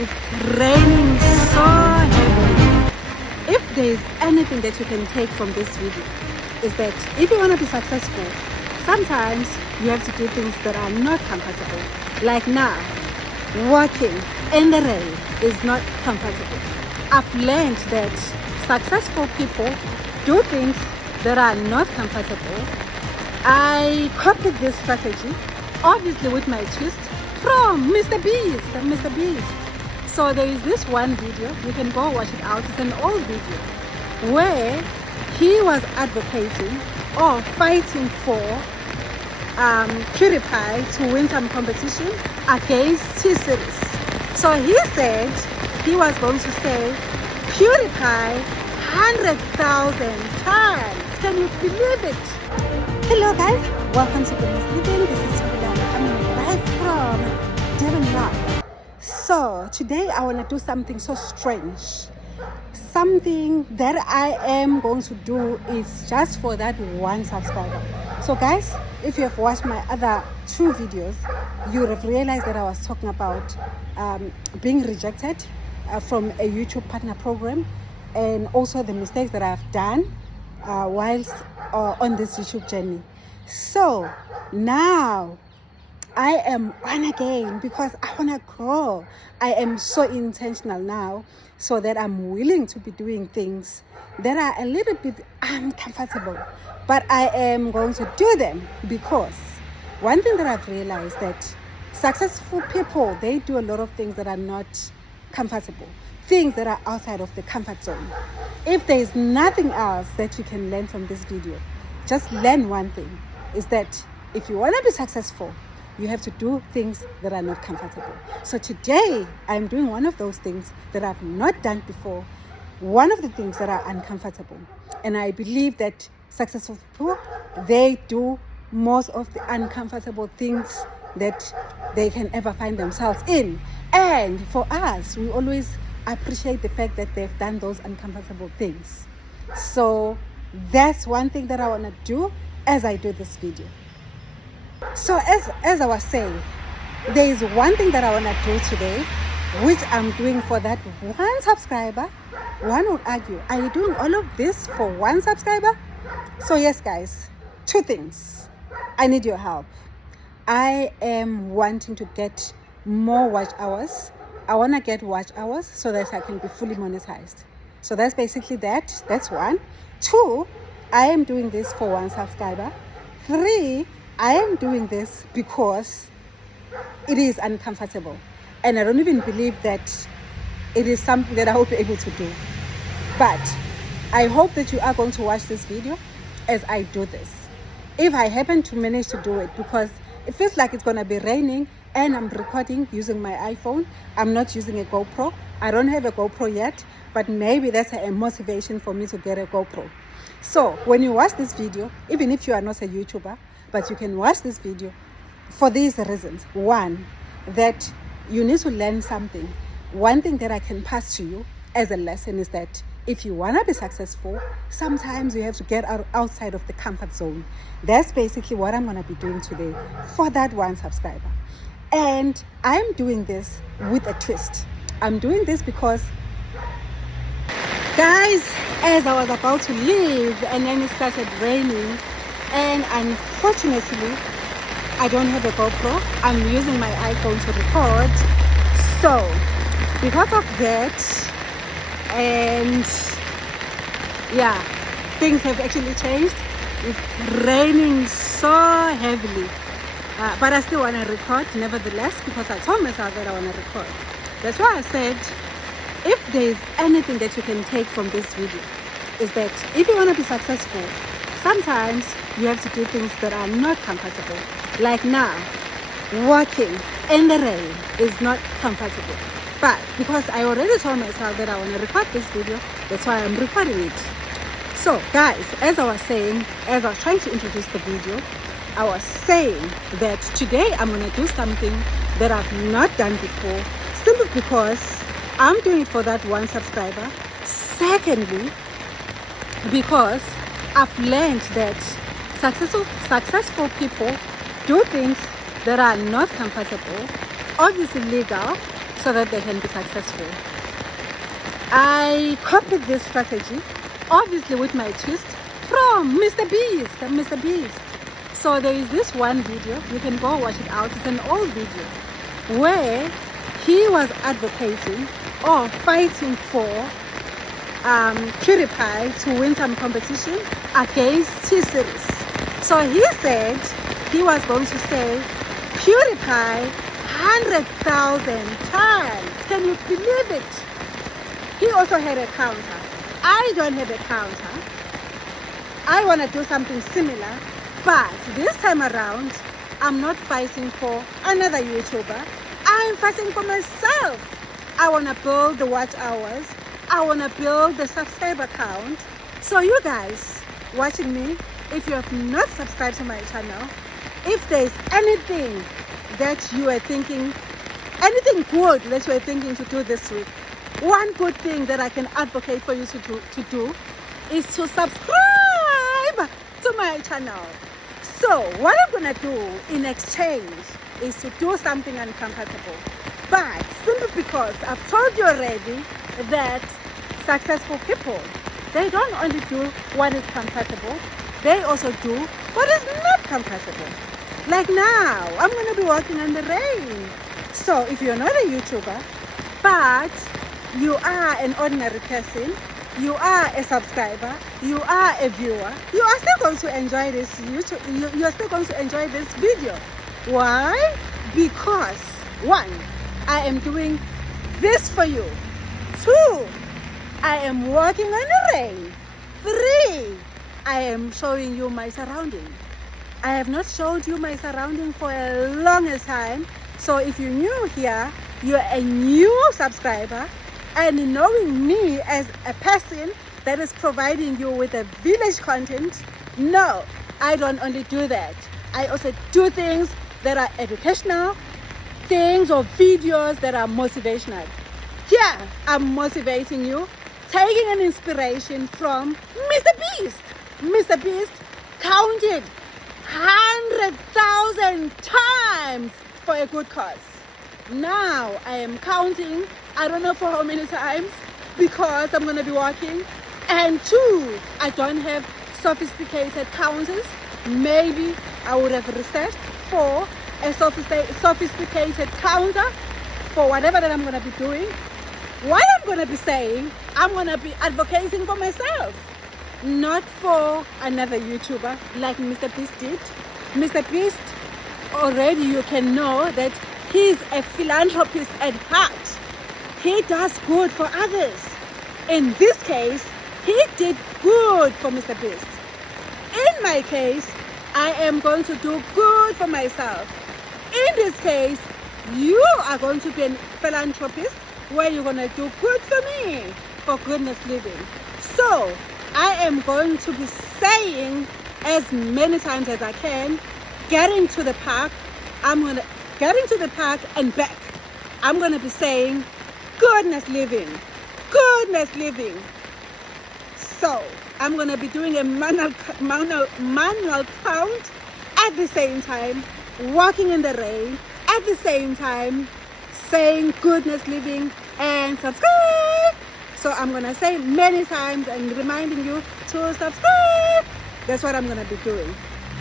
It's raining so heavily. If there is anything that you can take from this video, is that if you want to be successful, sometimes you have to do things that are not comfortable. Like now, walking in the rain is not comfortable. I've learned that successful people do things that are not comfortable. I copied this strategy, obviously with my twist, from Mr. Beast. So there is this one video, you can go watch it out, it's an old video, where he was advocating or fighting for PewDiePie to win some competition against T-Series. So he said he was going to say PewDiePie 100,000 times. Can you believe it? Hello guys, welcome to Goodness Living. This is Julia coming right from Devon. So today I want to do something so strange. Something that I am going to do is just for that one subscriber. So guys, if you have watched my other two videos, you would have realized that I was talking about being rejected from a YouTube partner program, and also the mistakes that I've done whilst on this YouTube journey. So now I am on again because I want to grow. I am so intentional now, so that I'm willing to be doing things that are a little bit uncomfortable, but I am going to do them because one thing that I've realized that successful people, they do a lot of things that are not comfortable, things that are outside of the comfort zone. If there is nothing else that you can learn from this video, just learn one thing, is that if you want to be successful, you have to do things that are not comfortable. So today, I'm doing one of those things that I've not done before, one of the things that are uncomfortable. And I believe that successful people, they do most of the uncomfortable things that they can ever find themselves in. And for us, we always appreciate the fact that they've done those uncomfortable things. So that's one thing that I want to do as I do this video. So as I was saying, there is one thing that I want to do today, which I'm doing for that one subscriber. One would argue, are you doing all of this for one subscriber? So yes guys, two things. I need your help. I am wanting to get more watch hours. I want to get watch hours so that I can be fully monetized. So that's basically that. That's one. Two, I am doing this for one subscriber. Three, I am doing this because it is uncomfortable. And I don't even believe that it is something that I will be able to do. But I hope that you are going to watch this video as I do this. If I happen to manage to do it, because it feels like it's going to be raining and I'm recording using my iPhone. I'm not using a GoPro. I don't have a GoPro yet, but maybe that's a motivation for me to get a GoPro. So when you watch this video, even if you are not a YouTuber, but you can watch this video for these reasons. One, that you need to learn something. One thing that I can pass to you as a lesson is that if you want to be successful, sometimes you have to get outside of the comfort zone. That's basically what I'm going to be doing today for that one subscriber. And I'm doing this with a twist. I'm doing this because, guys, as I was about to leave and then it started raining, and unfortunately I don't have a GoPro. I'm using my iPhone to record. So because of that, and yeah, things have actually changed. It's raining so heavily, but I still want to record nevertheless, because I told myself that I want to record. That's why I said, if there is anything that you can take from this video, is that if you want to be successful, sometimes you have to do things that are not comfortable. Like now, walking in the rain is not comfortable. But because I already told myself that I want to record this video, that's why I'm recording it. So guys, as I was saying, as I was trying to introduce the video, I was saying that today I'm going to do something that I've not done before, simply because I'm doing it for that one subscriber. Secondly, because I've learned that successful people do things that are not comfortable, obviously legal, so that they can be successful. I copied this strategy, obviously with my twist, from Mr. Beast. So there is this one video, you can go watch it out, it's an old video, where he was advocating or fighting for PewDiePie to win some competition against T-Series. So he said he was going to say PewDiePie 100,000 times. Can you believe it? He also had a counter. I don't have a counter. I want to do something similar, but this time around, I'm not fighting for another YouTuber. I'm fighting for myself. I want to build the watch hours. I want to build the subscriber count. So you guys watching me, if you have not subscribed to my channel, if there's anything that you are thinking, anything good that you are thinking to do this week, one good thing that I can advocate for you to do is to subscribe to my channel. So what I'm gonna do in exchange is to do something uncomfortable, but simply because I've told you already that successful people, they don't only do what is comfortable, they also do what is not comfortable. Like now, I'm gonna be walking in the rain. So if you're not a YouTuber, but you are an ordinary person, you are a subscriber, you are a viewer, you are still going to enjoy this YouTube, you are still going to enjoy this video. Why? Because 1, I am doing this for you. 2, I am walking in the rain. 3, I am showing you my surrounding. I have not showed you my surrounding for a long time. So if you're new here, you're a new subscriber, and knowing me as a person that is providing you with a village content, no, I don't only do that. I also do things that are educational, things or videos that are motivational. Here, I'm motivating you, taking an inspiration from Mr. Beast. Mr. Beast counted 100,000 times for a good cause. Now I am counting, I don't know for how many times, because I'm going to be walking. And 2, I don't have sophisticated counters. Maybe I would have researched for a sophisticated counter for whatever that I'm going to be doing. What I'm going to be saying, I'm going to be advocating for myself, not for another YouTuber like Mr. Beast did. Mr. Beast, already you can know that he's a philanthropist at heart. He does good for others. In this case, he did good for Mr. Beast. In my case, I am going to do good for myself. In this case, you are going to be a philanthropist where you're going to do good for me, for goodness living. So I am going to be saying as many times as I can, getting to the park, getting to the park and back, I'm going to be saying goodness living, goodness living. So I'm going to be doing a manual count at the same time, walking in the rain, at the same time saying goodness living and subscribe. So I'm going to say many times and reminding you to subscribe. That's what I'm going to be doing.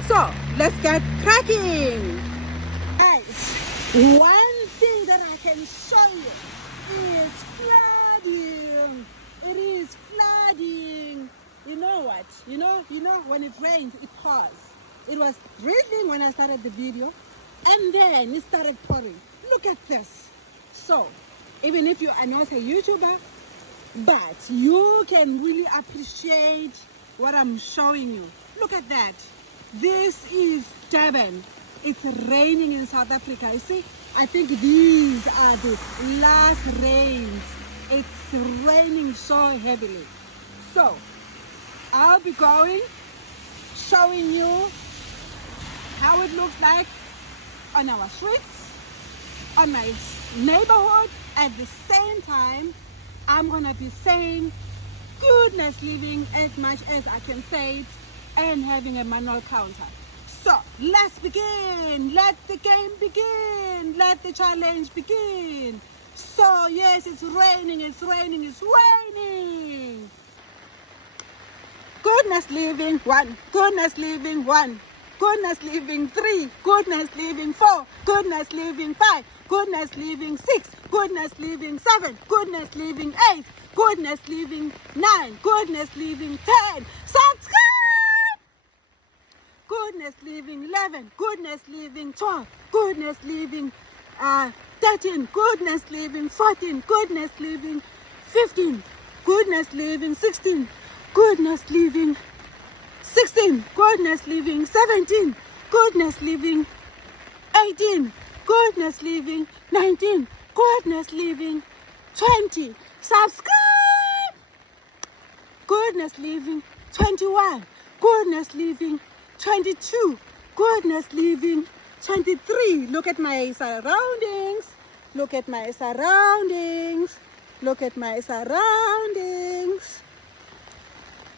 So let's get cracking. Guys, one thing that I can show you is flooding. It is flooding. You know what? You know when it rains, it pours. It was drizzling when I started the video, and then it started pouring. Look at this. So even if you are not a YouTuber, but you can really appreciate what I'm showing you. Look at that. This is Durban. It's raining in South Africa. You see, I think these are the last rains. It's raining so heavily. So I'll be showing you how it looks like on our streets, on my neighborhood. At the same time, I'm gonna be saying goodness living as much as I can say it, and having a manual counter. So let's begin. Let the game begin. Let the challenge begin. So yes, it's raining, it's raining, it's raining. Goodness living 1, goodness living 1, goodness living 3, goodness living 4, goodness living 5, goodness living 6, goodness living 7, goodness living 8, goodness living 9, goodness living 10. Subscribe! Goodness living 11, goodness living 12, goodness living 13, goodness living 14, goodness living 15, goodness living 16, goodness living 16, goodness living 17, goodness living 18, goodness living 19, goodness living 20. Subscribe! Goodness living 21, goodness living 22, goodness living 23. Look at my surroundings. Look at my surroundings. Look at my surroundings.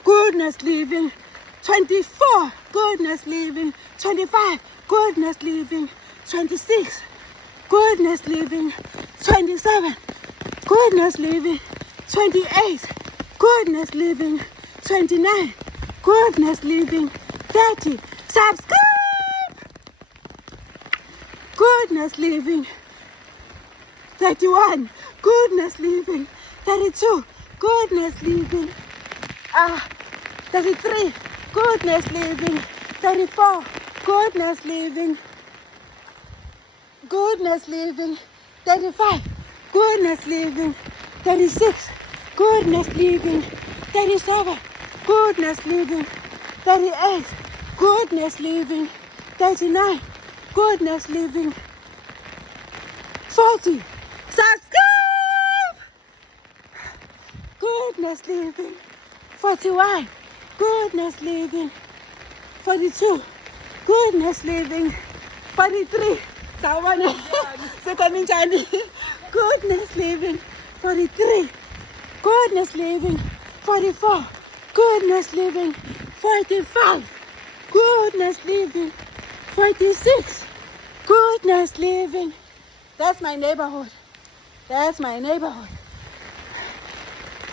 Goodness living 24, goodness living 25, goodness living 26, goodness living 27, goodness living 28, goodness living 29, goodness living 30. Subscribe! Goodness living 31, goodness living 32, goodness living 33, goodness living 34, goodness living 35, goodness living 36, goodness living 37, goodness living 38, goodness living 39, goodness living 40. Subscribe! Goodness living 41, goodness living 42, goodness living 43. Goodness living 43, goodness living 44, goodness living 45, goodness living 46, goodness living. That's my neighborhood. That's my neighborhood.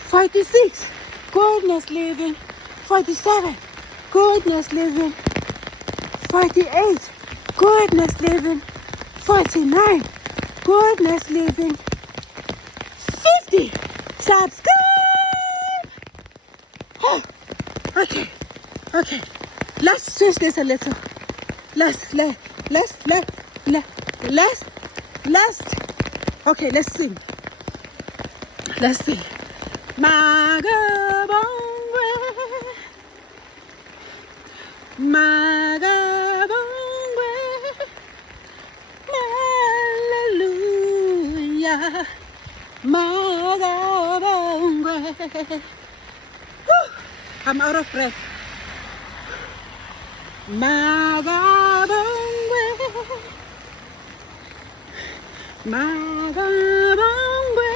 46, goodness living 47, goodness living 48, goodness living 49, goodness living 50. Subscribe! Oh, okay. Let's switch this a little. Okay, let's sing. Magabongwe, Magabongwe, Hallelujah, Magabongwe. I'm out of breath. Magabongwe, Magabongwe,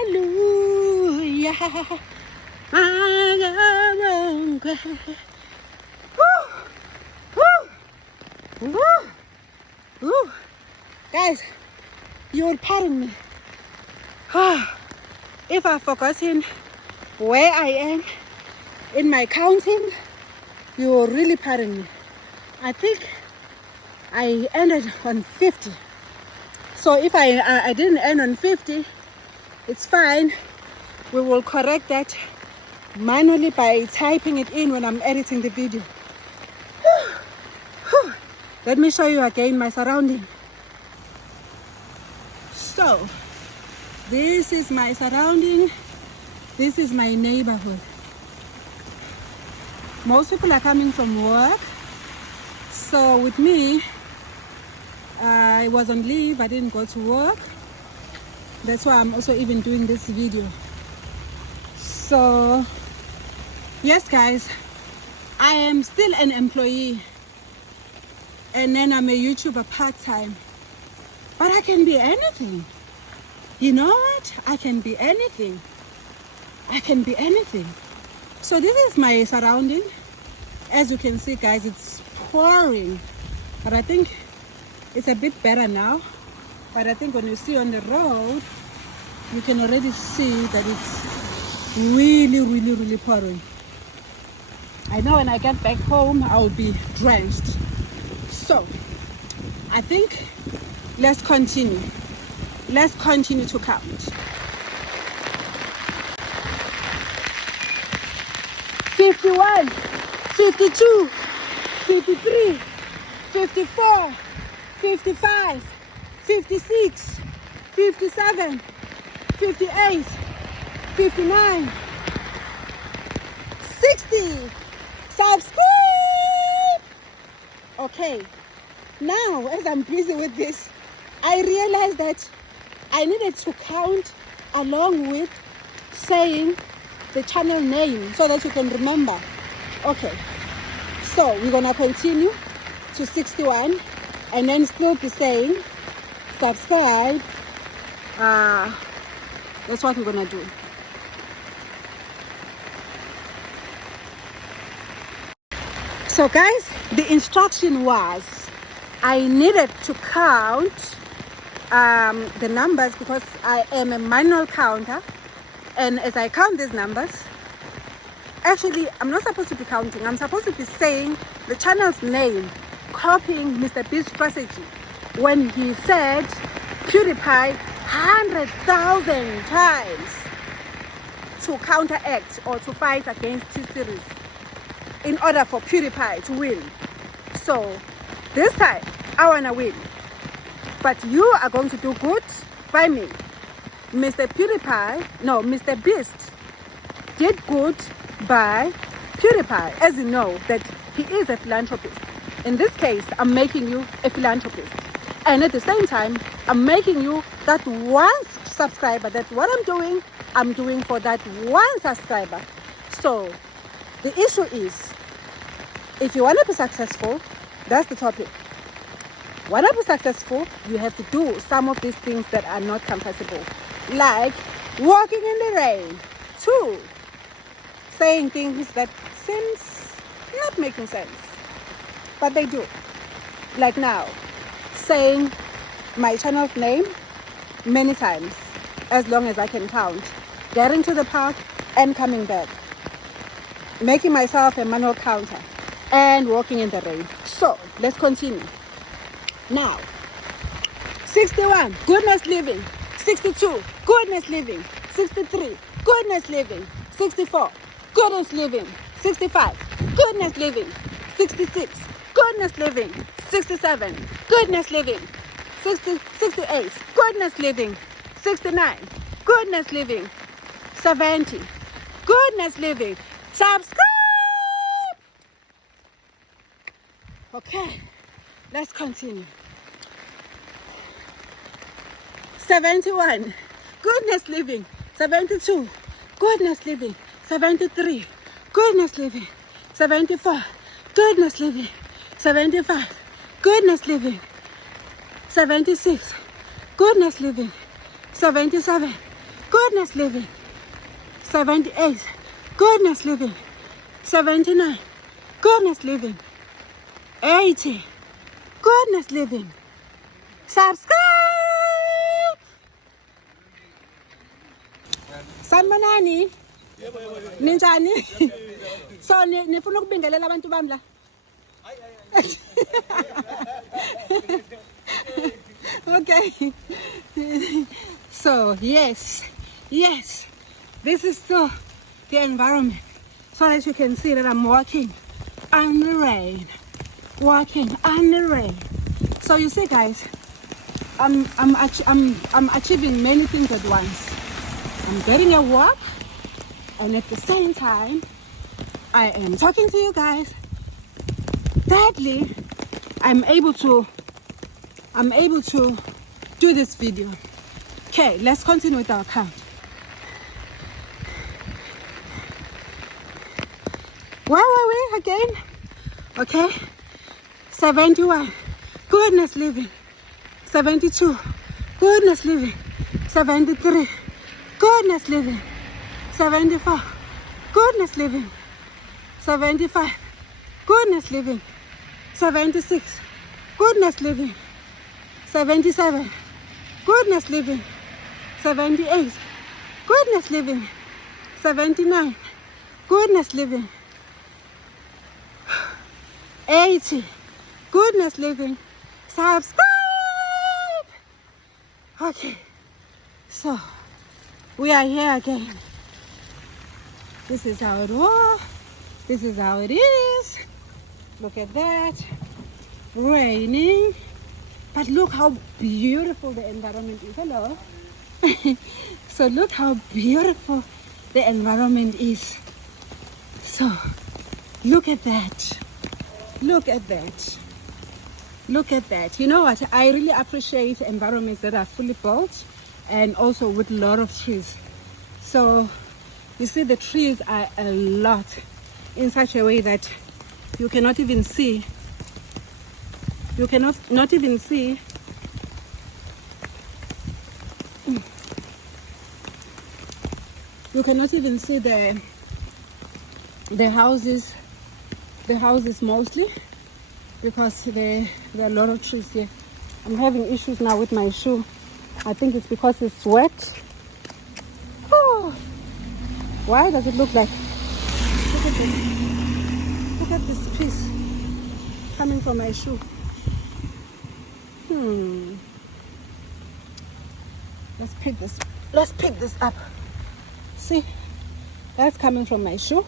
hallelujah, Magabongwe. Woo. Guys, you're pardon me. If I've forgotten where I am in my counting, you'll really pardon me. I think I ended on 50. So if I didn't end on 50, it's fine. We will correct that manually by typing it in when I'm editing the video. Let me show you again my surrounding. So this is my surrounding. This is my neighborhood. Most people are coming from work. So with me, I was on leave. I didn't go to work. That's why I'm also even doing this video. So yes guys, I am still an employee, and then I'm a YouTuber part-time, but I can be anything. You know what? I can be anything. So this is my surrounding. As you can see guys, it's pouring, but I think it's a bit better now. But I think when you see on the road, you can already see that it's really pouring. I know when I get back home, I will be drenched. So, I think let's continue. Let's continue to count. 51, 52, 53, 54, 55, 56, 57, 58, 59, 60. Subscribe! Okay, now as I'm busy with this, I realized that I needed to count along with saying the channel name so that you can remember. Okay, so we're gonna continue to 61 and then still be saying subscribe. That's what we're gonna do. So guys, the instruction was I needed to count the numbers because I am a manual counter, and as I count these numbers, actually I'm not supposed to be counting, I'm supposed to be saying the channel's name, copying MrBeast strategy when he said PewDiePie 100,000 times to counteract or to fight against T-Series in order for PewDiePie to win. So this time I wanna win, but you are going to do good by me. MrBeast did good by PewDiePie, as you know that he is a philanthropist. In this case, I'm making you a philanthropist, and at the same time I'm making you that one subscriber. That what I'm doing for that one subscriber. So the issue is, if you want to be successful, that's the topic. Want to be successful, you have to do some of these things that are not compatible, like walking in the rain. 2, saying things that seems not making sense, but they do. Like now, saying my channel's name many times, as long as I can count, getting to the park and coming back, making myself a manual counter, and walking in the rain. So let's continue. Now, 61, goodness living. 62, goodness living. 63, goodness living. 64, goodness living. 65, goodness living. 66, goodness living. 67, goodness living. 68, goodness living. 69, goodness living. 70, goodness living. Subscribe! Okay, let's continue. 71, goodness living. 72, goodness living. 73, goodness living. 74, goodness living. 75, goodness living. 76, goodness living. 77, goodness living. 78, goodness living. 79, goodness living. 80, goodness living. Subscribe! Sanibonani? Ninjani? So nifuna ukubingelela abantu bami la? Okay. So yes, this is still the environment, so that you can see that I'm walking on the rain. So you see, guys, I'm achieving many things at once. I'm getting a walk, and at the same time I am talking to you guys. Thirdly, I'm able to do this video. Okay, let's continue with our count. Where were we again? Okay, 71, goodness living. 72, goodness living. 73, goodness living. 74, goodness living. 75, goodness living. 76, goodness living. 77, Goodness living. 78. Goodness living. 79. Goodness living. 80. Goodness living. Subscribe. Okay. So, we are here again. This is how it was. This is how it is. Look at that. Raining. But look how beautiful the environment is. Hello. So look how beautiful the environment is. So look at that. Look at that. Look at that. You know what? I really appreciate environments that are fully built and also with a lot of trees. So you see the trees are a lot in such a way that you cannot even see. You cannot not even see. You cannot even see the houses. The houses mostly because there are a lot of trees here. I'm having issues now with my shoe. I think it's because it's wet. Oh, why does it look like? Look at this. Look at this piece coming from my shoe. Let's pick this. Let's pick this up. See, that's coming from my shoe.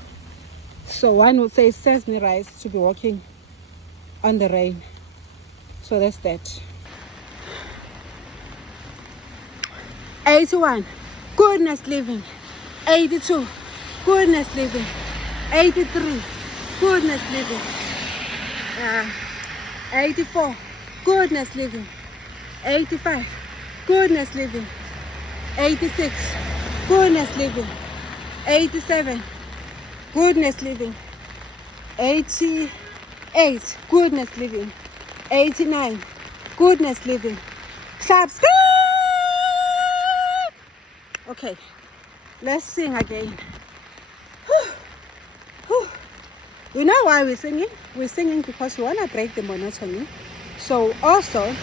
So one would say it serves me right to be walking on the rain. So that's that. 81. Goodness living. 82. Goodness living. 83. Goodness living. 84. Goodness living. 85. Goodness living. 86. Goodness living. 87. Goodness living. 88. Goodness living. 89. Goodness living. Subscribe. Okay, let's sing again. You know why we're singing? We're singing because we want to break the monotony. So also,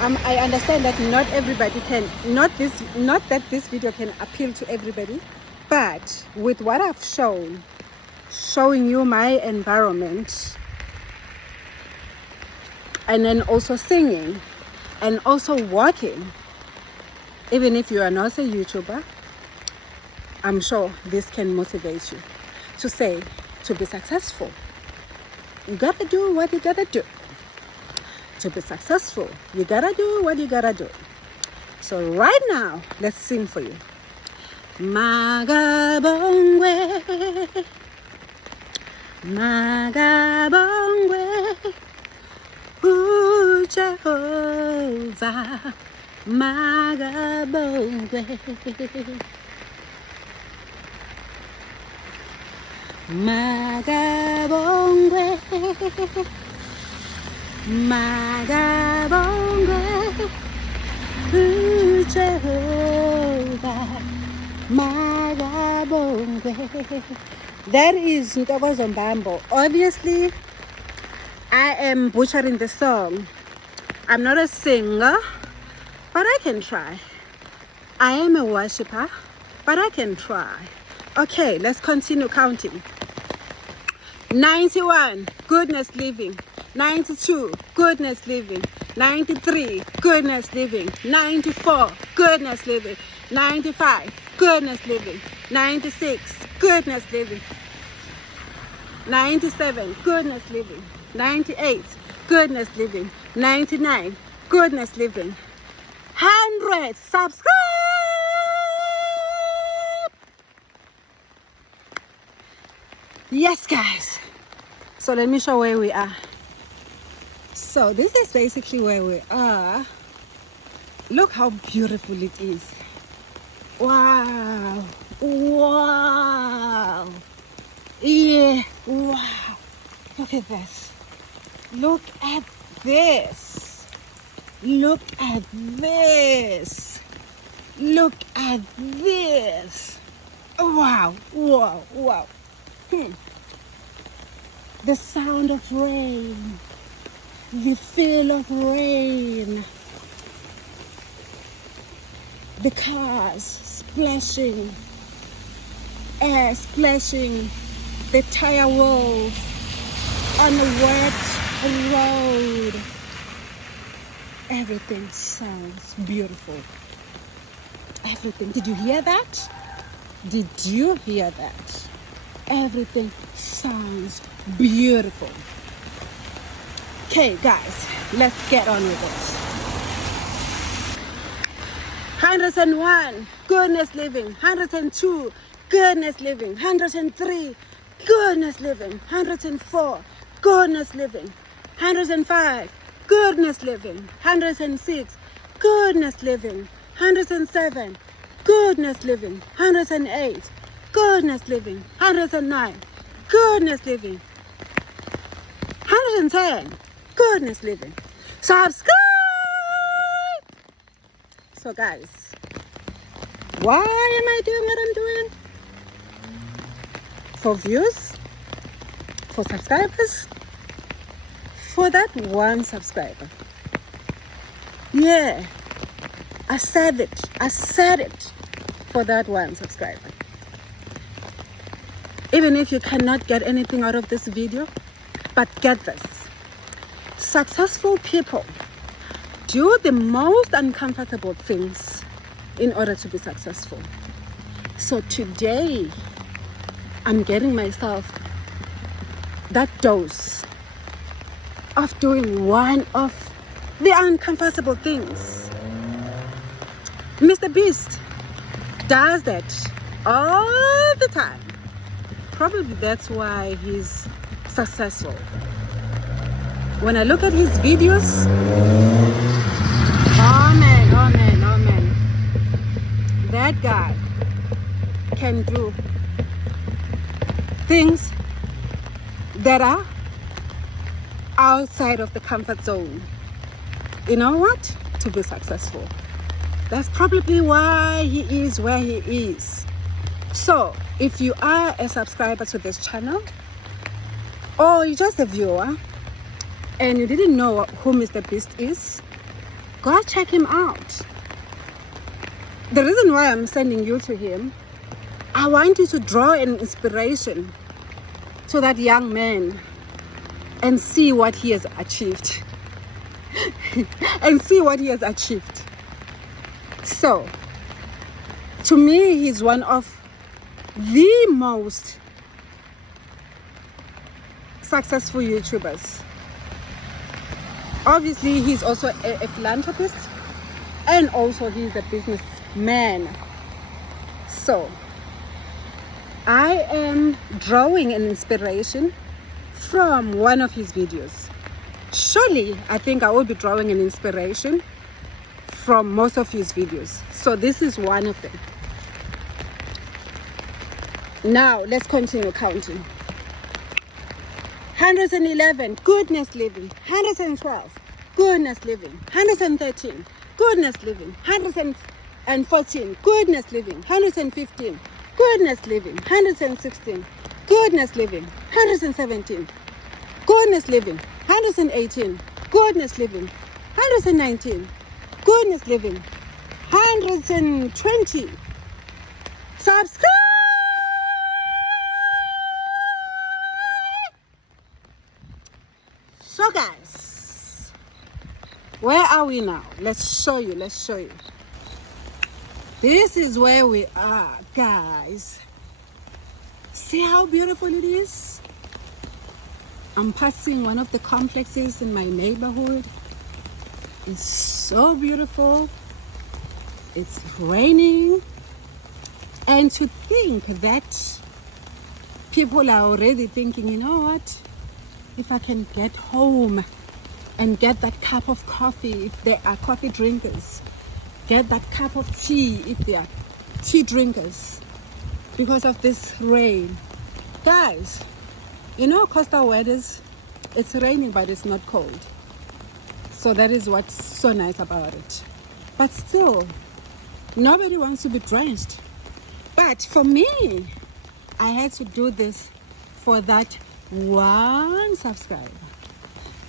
I understand that not everybody can, not that this video can appeal to everybody, but with what I've showing you my environment, and then also singing, and also walking, even if you are not a YouTuber, I'm sure this can motivate you to say, to be successful, you gotta do what you gotta do. To be successful, you gotta do what you gotta do. So right now, let's sing for you. Magabongwe, Magabongwe, Jehovah, Magabongwe, Magabongwe, Magabongwe, Jehovah, Magabongwe. That is Ntokozo Mbambo. Obviously, I am butchering the song. I'm not a singer, but I can try. I am a worshiper, but I can try. Okay, let's continue counting. 91, goodness living. 92, goodness living. 93, goodness living. 94, goodness living. 95, goodness living. 96, goodness living. 97, goodness living. 98, goodness living. 99, goodness living. 100, subscribe. Yes, guys. So let me show where we are. So this is basically where we are. Look how beautiful it is. Wow. Wow. Yeah. Wow. Look at this. Look at this. Look at this. Look at this. Wow. Wow. Wow. The sound of rain. The feel of rain. the cars splashing, air splashing, the tire wheels on the wet road. Everything sounds beautiful. Everything. Did you hear that? Did you hear that? Everything sounds beautiful. Okay, guys, let's get on with it. 101, goodness living. 102, goodness living. 103, goodness living. 104, goodness living. 105, goodness living. 106, goodness living. 107, goodness living. 108, goodness living. 109, goodness living. 110, goodness living. Subscribe. So guys, why am I doing what I'm doing? For views, for subscribers, for that one subscriber. Yeah, I said it for that one subscriber. Even if you cannot get anything out of this video, but get this. Successful people do the most uncomfortable things in order to be successful. So today, I'm getting myself that dose of doing one of the uncomfortable things. Mr. Beast does that all the time. Probably that's why he's successful. When I look at his videos, oh man, that guy can do things that are outside of the comfort zone. You know what? To be successful. That's probably why he is where he is. So, if you are a subscriber to this channel, or you're just a viewer, and you didn't know who Mr. Beast is, go check him out. The reason why I'm sending you to him, I want you to draw an inspiration to that young man and see what he has achieved. And see what he has achieved. So, to me, he's one of the most successful YouTubers. Obviously, he's also a philanthropist, and also he's a businessman. So, I am drawing an inspiration from one of his videos. Surely, I think I will be drawing an inspiration from most of his videos. So, this is one of them. Now, let's continue counting. 111, goodness living. 112, goodness living. 113, goodness living. 114, goodness living. 115, goodness living. 116, goodness living. 117, goodness living. 118, goodness living. 119, goodness living. 120. Subscribe. So guys, where are we now? Let's show you. This is where we are, guys. See how beautiful it is? I'm passing one of the complexes in my neighborhood. It's so beautiful. It's raining. And to think that people are already thinking, you know what? If I can get home and get that cup of coffee, if they are coffee drinkers, get that cup of tea if they are tea drinkers, because of this rain. Guys, you know coastal weathers, it's raining but it's not cold. So that is what's so nice about it. But still, nobody wants to be drenched. But for me, I had to do this for that one subscriber,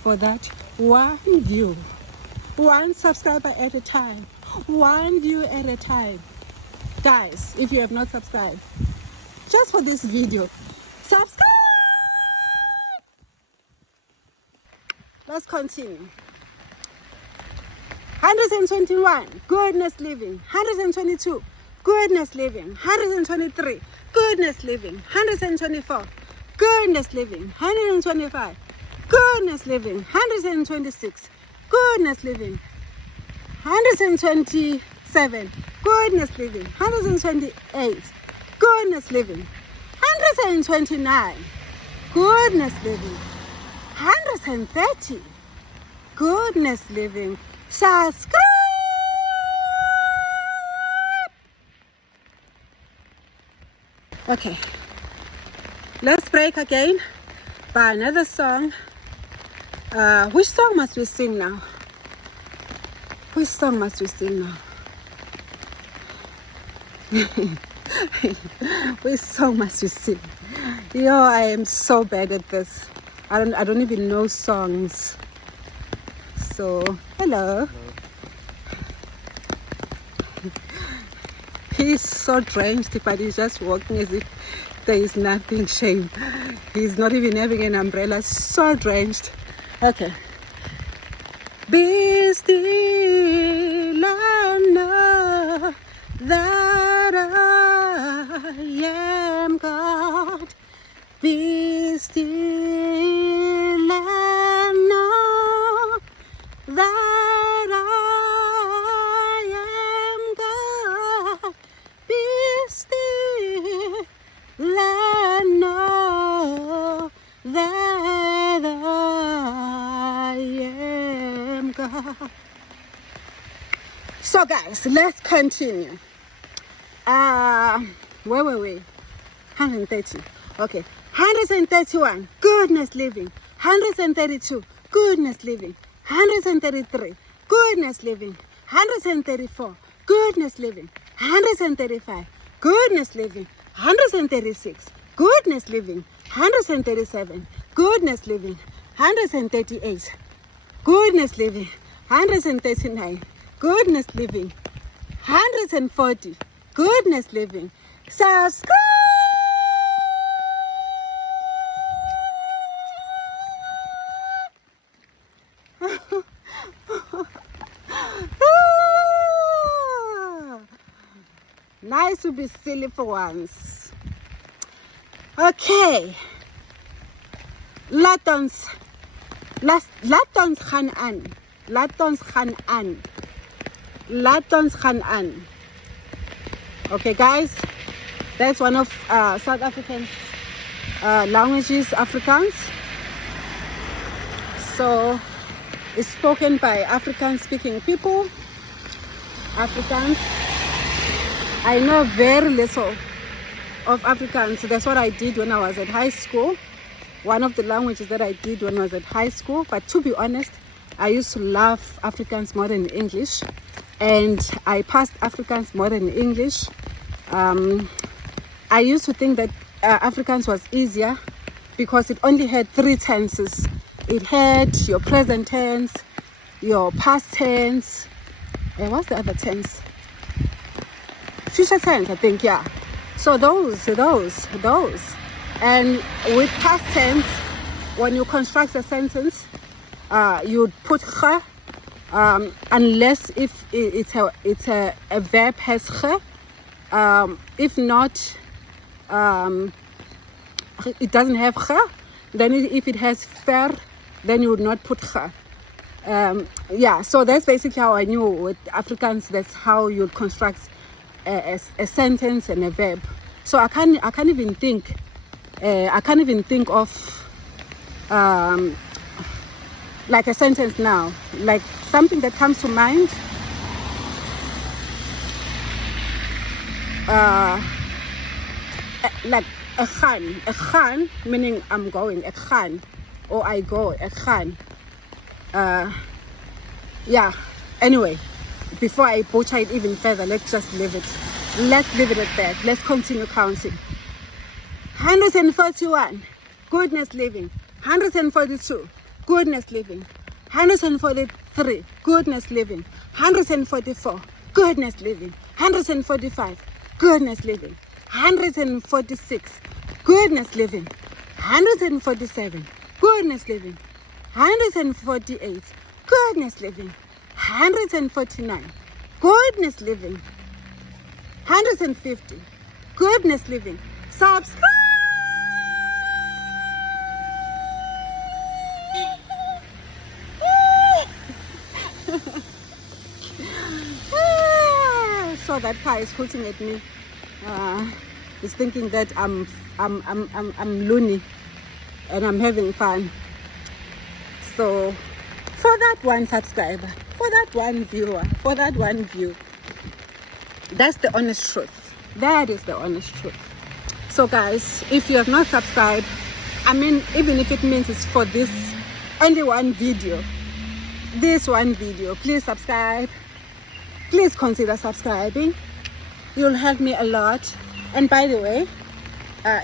for that one view, one subscriber at a time. One view at a time. Guys, if you have not subscribed, just for this video, subscribe. Let's continue. 121, goodness living. 122, goodness living. 123, goodness living. 124, goodness living. 125, goodness living. 126, goodness living. 127, goodness living. 128, goodness living. 129, goodness living. 130, goodness living. Subscribe. Okay, let's break again by another song. Which song must we sing now? Which song must we sing now? Which song must we sing? Yo, I am so bad at this. I don't even know songs. So, hello. He's so drenched, but he's just walking as if there is nothing. Shame. He's not even having an umbrella. So drenched. Okay. Be still and know that I am God. Be still and know that I am God. Be still and know that I am God. So guys, let's continue. Where were we? 130. Okay. 131, goodness living. 132, goodness living. 133, goodness living. 134, goodness living. 135, goodness living. 136, goodness living. 137, goodness living. 138, goodness living. 139, goodness living. 140, goodness living. Subscribe. Nice to be silly for once. Okay. Latons gaan aan. Latons gaan aan. Latons gaan aan. Okay, guys. That's one of South African languages, Afrikaans. So it's spoken by African-speaking people. Afrikaans. I know very little of Afrikaans. That's what I did when I was at high school. One of the languages that I did when I was at high school. But to be honest, I used to love Afrikaans more than English. And I passed Afrikaans more than English. I used to think that Afrikaans was easier because it only had 3 tenses. It had your present tense, your past tense, and what's the other tense? Future tense, I think, yeah. So those. And with past tense, when you construct a sentence, you put ge, unless if it's a verb has ge. If not, it doesn't have ge. Then if it has ver, then you would not put ge. Yeah, so that's basically how I knew with Afrikaans. That's how you would construct a sentence and a verb. So I can't even think of like a sentence now, like something that comes to mind. Like a khan meaning I'm going, a khan, or I go, a khan. Yeah, anyway, before I butcher it even further, let's just leave it. Let's leave it at that. Let's continue counting. 141, goodness living. 142, goodness living. 143, goodness living. 144, goodness living. 145, goodness living. 146, goodness living. 147, goodness living. 148, goodness living. 149, goodness living. 150, goodness living. Subscribe. So that car is hooting at me. He's thinking that I'm loony and I'm having fun. So for that one subscriber, for that one viewer, for that one view, that's the honest truth. That is the honest truth. So guys, if you have not subscribed, I mean, even if it means it's for this only one video, this one video, please subscribe. Please consider subscribing. You'll help me a lot. And by the way,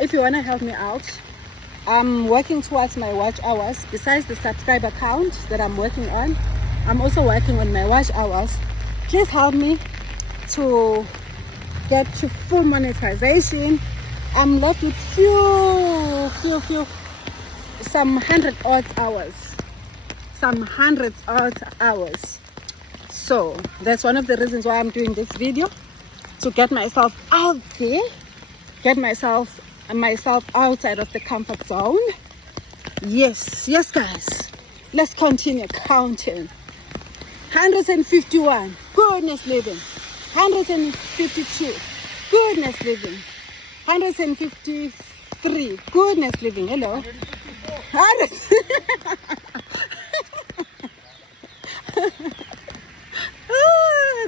if you want to help me out, I'm working towards my watch hours. Besides the subscriber count that I'm working on, I'm also working on my watch hours. Please help me to get to full monetization. I'm left with some 100 odd hours. Some hundreds odd hours. So that's one of the reasons why I'm doing this video, to get myself out there, get myself outside of the comfort zone. Yes guys, let's continue counting. 151, goodness living. 152, goodness living. 153, goodness living. Hello. 100.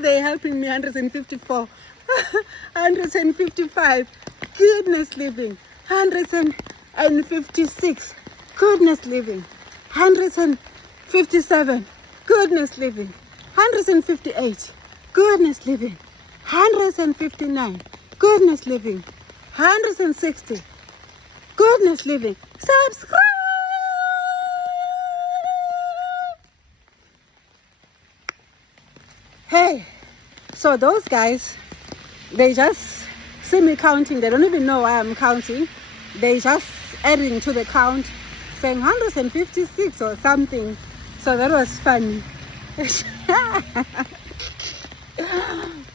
They're helping me. 154, 155, goodness living. 156, goodness living. 157, goodness living. 158, goodness living. 159, goodness living. 160, goodness living. Subscribe. Hey, so those guys, they just see me counting. They don't even know why I'm counting. They just adding to the count, saying 156 or something. So that was funny.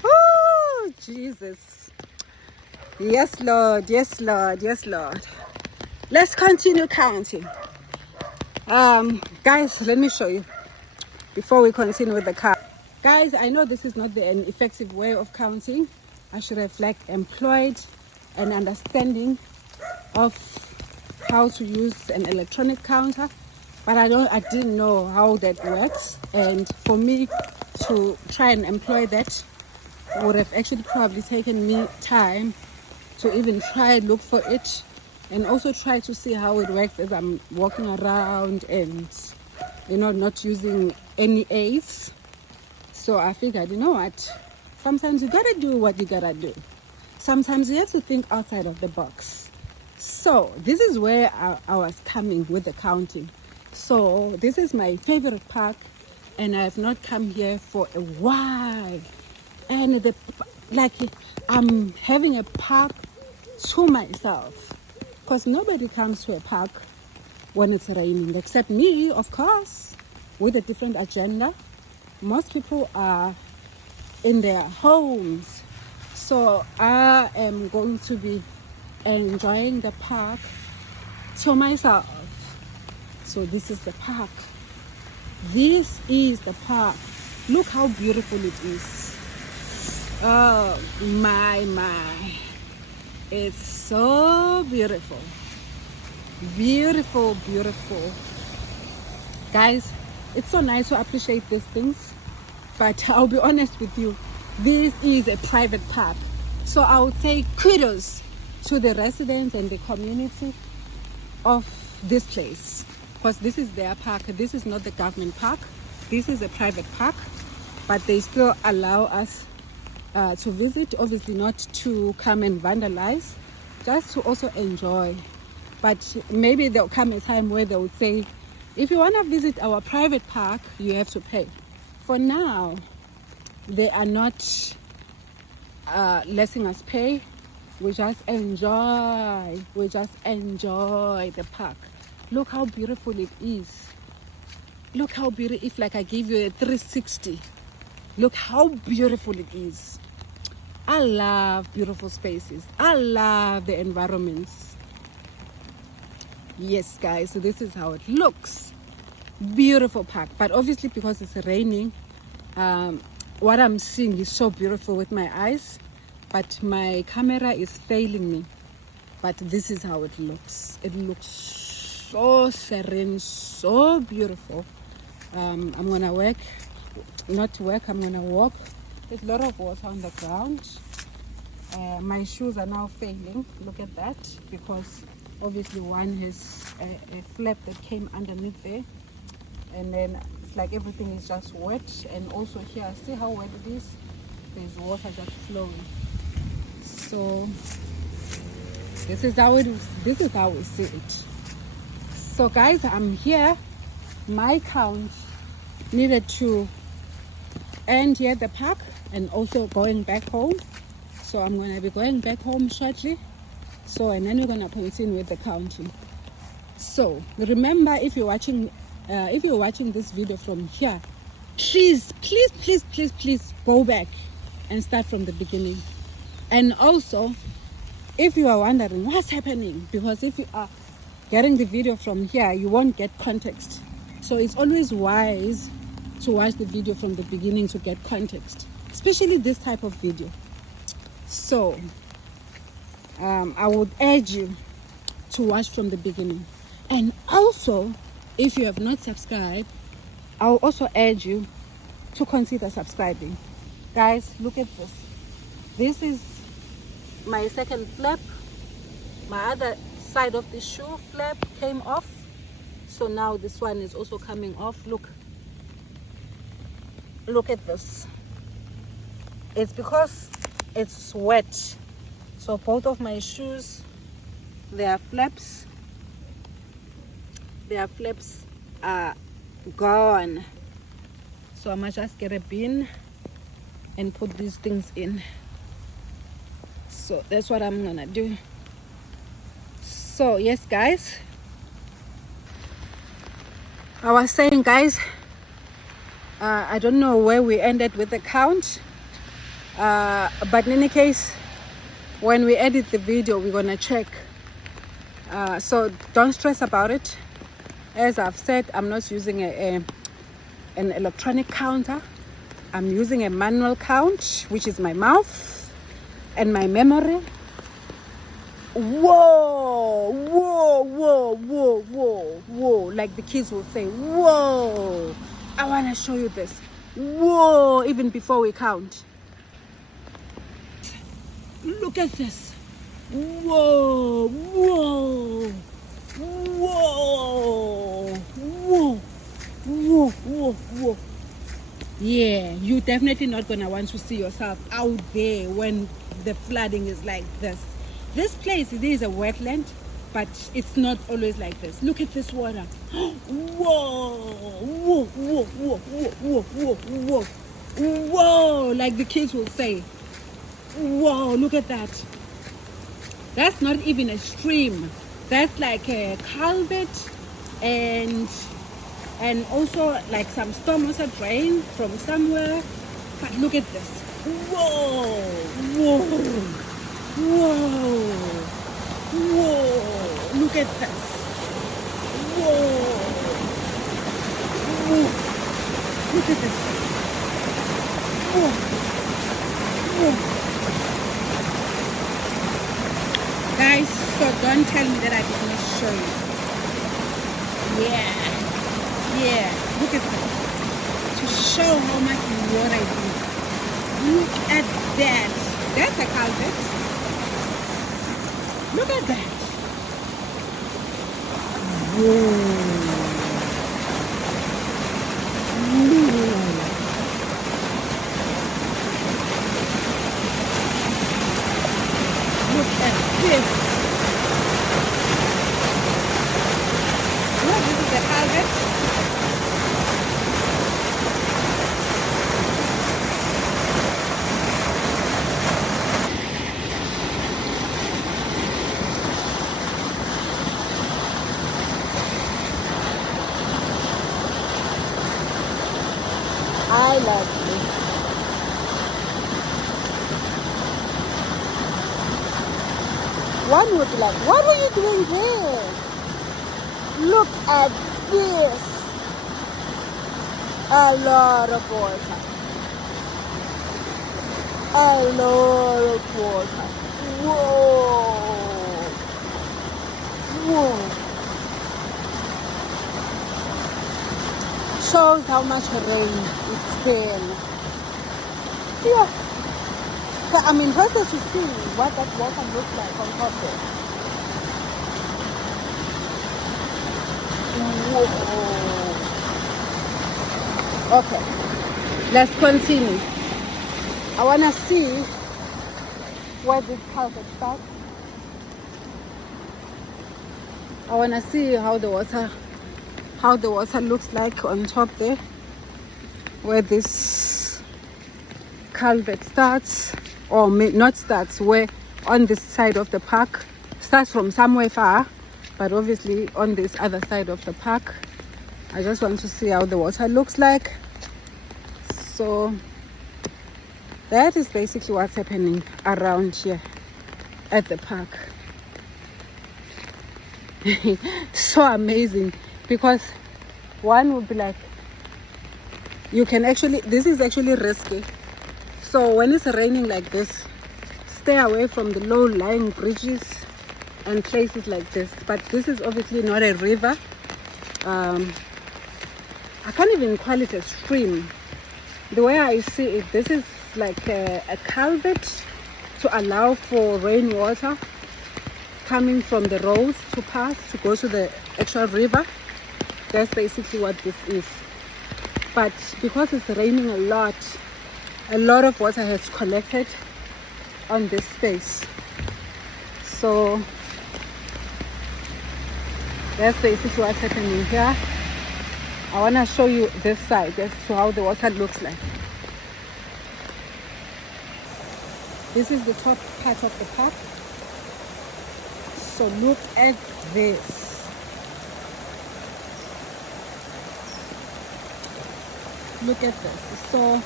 Oh, Jesus. Yes, Lord. Yes, Lord. Yes, Lord. Let's continue counting. Guys, let me show you before we continue with the count. Guys, I know this is not an effective way of counting. I should have employed an understanding of how to use an electronic counter, but I didn't know how that works. And for me to try and employ that would have actually probably taken me time to even try and look for it, and also try to see how it works as I'm walking around and, you know, not using any aids. So I figured, you know what, sometimes you gotta do what you gotta do. Sometimes you have to think outside of the box. So this is where I was coming with the counting. So this is my favorite park, and I have not come here for a while. And I'm having a park to myself, because nobody comes to a park when it's raining, except me, of course, with a different agenda. Most people are in their homes, so I am going to be enjoying the park to myself. So this is the park. This is the park. Look how beautiful it is. Oh my, it's so beautiful. Beautiful. Guys, it's so nice to appreciate these things, but I'll be honest with you, this is a private park. So I would say kudos to the residents and the community of this place, because this is their park. This is not the government park. This is a private park, but they still allow us to visit, obviously not to come and vandalize, just to also enjoy. But maybe there'll come a time where they would say, if you want to visit our private park, you have to pay. For now, They are not letting us pay. We just enjoy the park. Look how beautiful it is. Look how beautiful. If like I give you a 360, look how beautiful it is. I love beautiful spaces. I love the environments. Yes guys, so this is how it looks. Beautiful park, but obviously because it's raining, what I'm seeing is so beautiful with my eyes, but my camera is failing me. But this is how it looks. It looks so serene, so beautiful. I'm gonna I'm gonna walk. There's a lot of water on the ground. My shoes are now failing. Look at that, because obviously one has a flap that came underneath there, and then it's like everything is just wet. And also here, see how wet it is? There's water just flowing. So this is how it is. This is how we see it. So guys, I'm here. My count needed to end here at the park and also going back home. So I'm going to be going back home shortly. So, and then we're going to continue with the counting. So remember, if you're watching this video from here, please go back and start from the beginning. And also, if you are wondering what's happening, because if you are getting the video from here, you won't get context. So it's always wise to watch the video from the beginning to get context, especially this type of video. So I would urge you to watch from the beginning. And also, if you have not subscribed, I'll also urge you to consider subscribing. Guys, look at this. This is my second flap. My other side of the shoe flap came off, so now this one is also coming off. Look at this. It's because it's wet, so both of my shoes, their flaps are gone. So I must just get a bin and put these things in. So that's what I'm gonna do. So yes guys, I was saying guys, I don't know where we ended with the count, but in any case, when we edit the video, we're gonna check. So don't stress about it. As I've said, I'm not using an electronic counter. I'm using a manual count, which is my mouth and my memory. Whoa, like the kids will say, whoa, I want to show you this. Whoa, even before we count. Look at this. Whoa. Yeah, you're definitely not gonna want to see yourself out there when the flooding is like this. This place, it is a wetland, but it's not always like this. Look at this water. Whoa, like the kids will say. Whoa, look at that. That's not even a stream. That's like a culvert, and also like some storm water drain from somewhere. But look at this. Whoa, look at this. Whoa, look at this. Whoa. Guys, so don't tell me that I did not show you. Yeah, look at this. To show how much water it is. Look at that. That's a culvert. Look at that. Whoa. Look at this. Look, this is the culvert. One would be like, what are you doing here? Look at this. A lot of water. A lot of water. Whoa. Whoa. Shows how much rain it's been. Yeah. But I'm interested to see what that water looks like on top there. Whoa. Okay. Let's continue. I want to see where this culvert starts. I want to see how the water looks like on top there, where this culvert starts, or not starts, where on this side of the park. Starts from somewhere far, but obviously on this other side of the park. I just want to see how the water looks like. So that is basically what's happening around here at the park. So amazing, because one would be like, you can actually, this is actually risky. So when it's raining like this, stay away from the low-lying bridges and places like this. But this is obviously not a river. I can't even call it a stream. The way I see it, this is like a culvert to allow for rainwater coming from the roads to pass to go to the actual river. That's basically what this is. But because it's raining a lot of water has collected on this space. So that's basically what's happening here. I want to show you this side as to how the water looks like. This is the top part of the park. So look at this. Look at this. So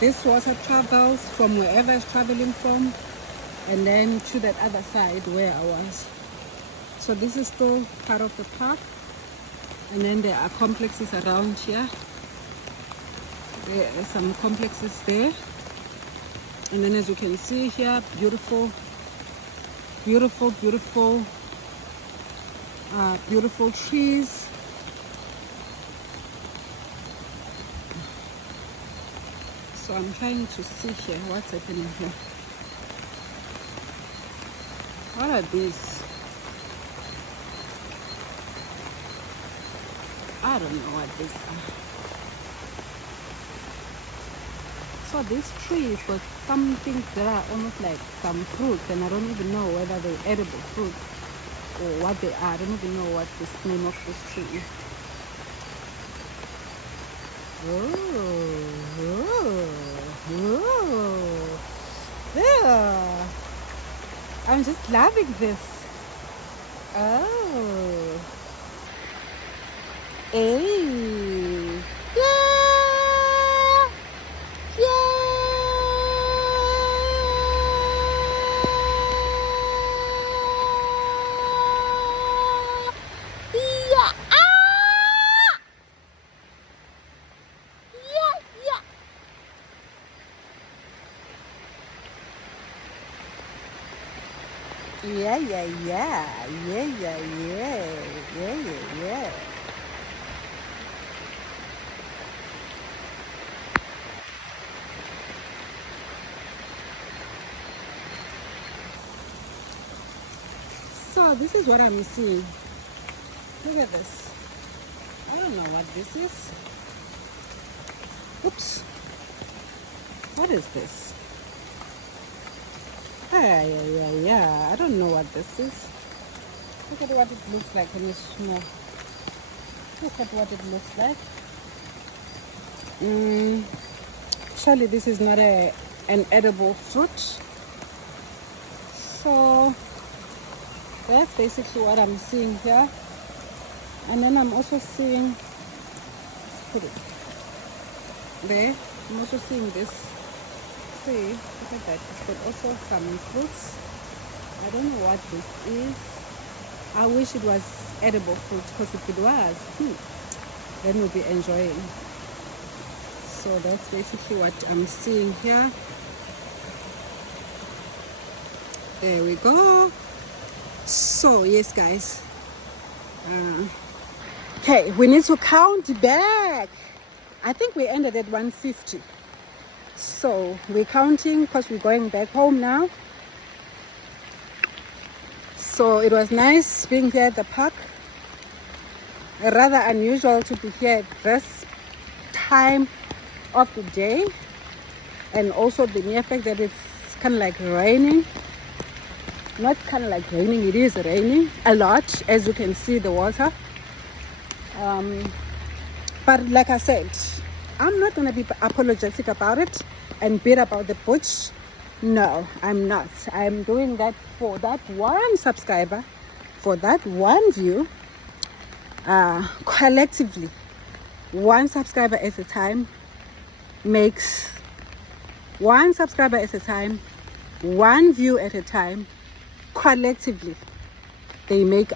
this water travels from wherever it's traveling from, and then to that other side where I was. So this is still part of the park, and then there are complexes around here. There are some complexes there, and then as you can see here, beautiful trees. So I'm trying to see here what's happening here. What are these? I don't know what these are. So these trees got some things that are almost like some fruits, and I don't even know whether they're edible fruits or what they are. I don't even know what the name of this tree is. Yeah. I'm just loving this. Oh. Hey. Yeah. Yeah. Yeah. Ah. Yeah. Yeah. Yeah, yeah, yeah, yeah, yeah, yeah, yeah, yeah, yeah. So this is what I'm seeing. Look at this. I don't know what this is. Oops. What is this? Yeah. I don't know what this is. Look at what it looks like when it's small. Look at what it looks like. Surely this is not an edible fruit. So that's basically what I'm seeing here. And then I'm also seeing, put it there. I'm also seeing this tree. Look at that. It's got also some fruits. I don't know what this is. I wish it was edible fruit, because if it was, then we'll be enjoying. So that's basically what I'm seeing here. There we go. So yes, guys. Okay, we need to count back. I think we ended at 150. So we're counting because we're going back home now. So it was nice being here at the park. Rather unusual to be here at this time of the day. And also the mere fact that it's kind of like raining. Not kind of like raining, it is raining a lot, as you can see the water. But like I said, I'm not going to be apologetic about it and bitter about the bush. No, I'm not. I'm doing that for that one subscriber, for that one view, collectively. One subscriber at a time makes one subscriber at a time, one view at a time. Collectively, they make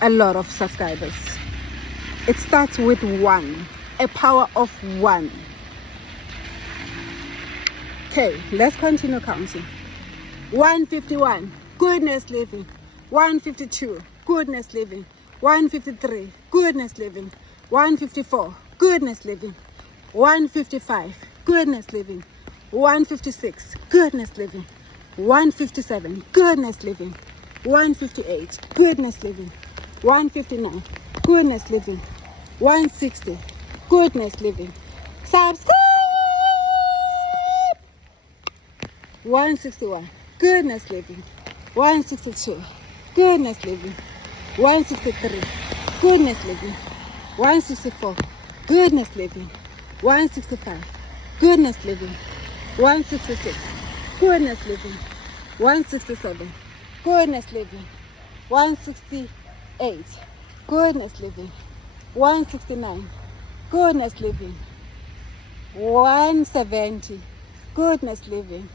a lot of subscribers. It starts with one, a power of one. Okay, let's continue counting. 151, goodness living. 152, goodness living. 153, goodness living. 154, goodness living. 155, goodness living. 156, goodness living. 157, goodness living. 158, goodness living. 159, goodness living. 160, goodness living. Subscribe. 161, goodness living. 162, goodness living. 163, goodness living. 164, goodness living. 165, goodness living. 166, goodness living. 167, goodness living. 168, goodness living. 169, goodness living. 170, goodness living.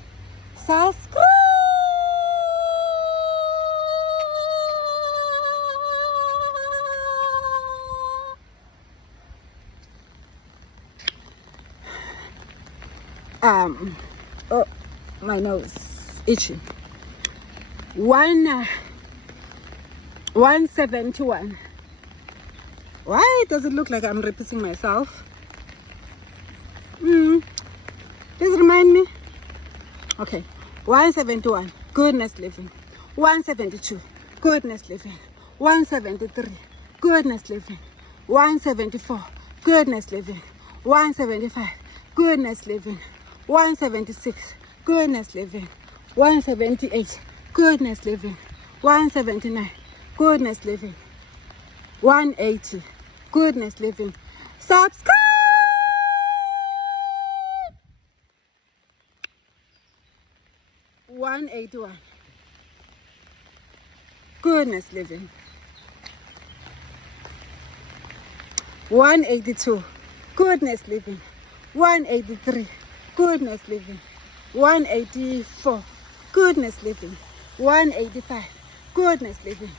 Subscribe. Oh, my nose itchy. 171. Why does it look like I'm repeating myself? Please remind me. Okay. 171, goodness living. 172, goodness living. 173, goodness living. 174, goodness living. 175, goodness living. 176, goodness living. 178, goodness living. 179, goodness living. 180, goodness living. Subscribe. 181, goodness living. 182, goodness living. 183, goodness living. 184, goodness living. 185, goodness living.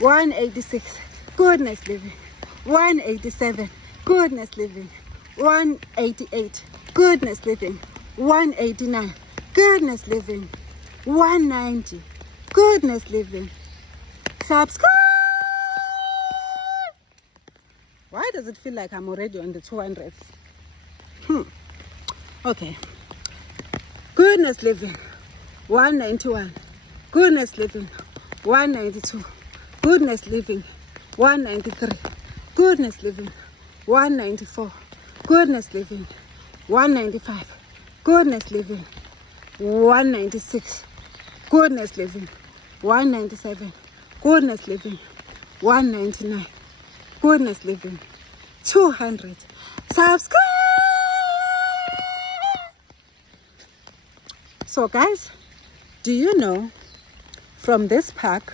186, goodness living. 187, goodness living. 188, goodness living. 189, goodness living. 190, goodness living. Subscribe. Why does it feel like I'm already on the 200s? Okay. Goodness living. 191, goodness living. 192, goodness living. 193, goodness living. 194, goodness living. 195, goodness living. 196, goodness living. 197, goodness living. 199, goodness living. 200. Subscribe. So guys, do you know from this park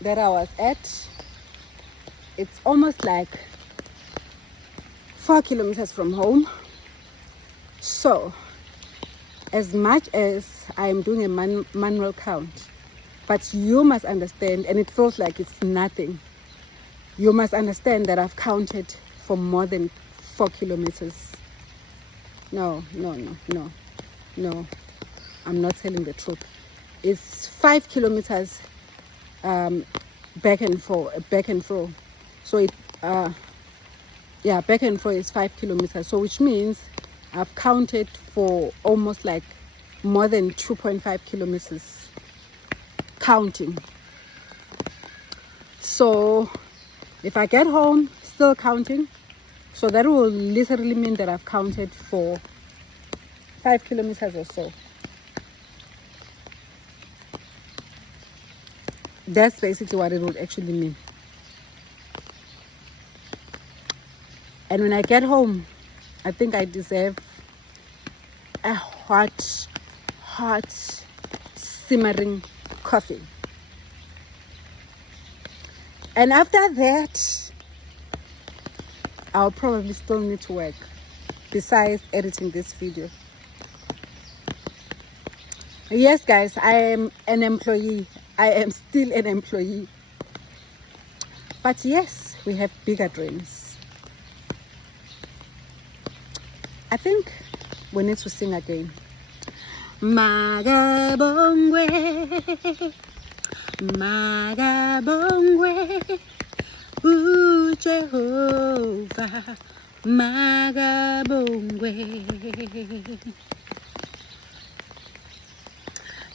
that I was at, it's almost like 4 kilometers from home. So as much as I am doing a manual count, but you must understand, and it feels like it's nothing, you must understand that I've counted for more than 4 kilometers. No, I'm not telling the truth. It's 5 kilometers back and forth. So it back and forth is 5 kilometers. So which means I've counted for almost like more than 2.5 kilometers counting. So if I get home still counting, so that will literally mean that I've counted for 5 kilometers or so. That's basically what it would actually mean. And when I get home, I think I deserve a hot, simmering coffee. And after that, I'll probably still need to work besides editing this video. Yes, guys, I am an employee. I am still an employee. But yes, we have bigger dreams. I think we need to sing again. Magabongwe, Magabongwe, U Jehovah, Magabongwe,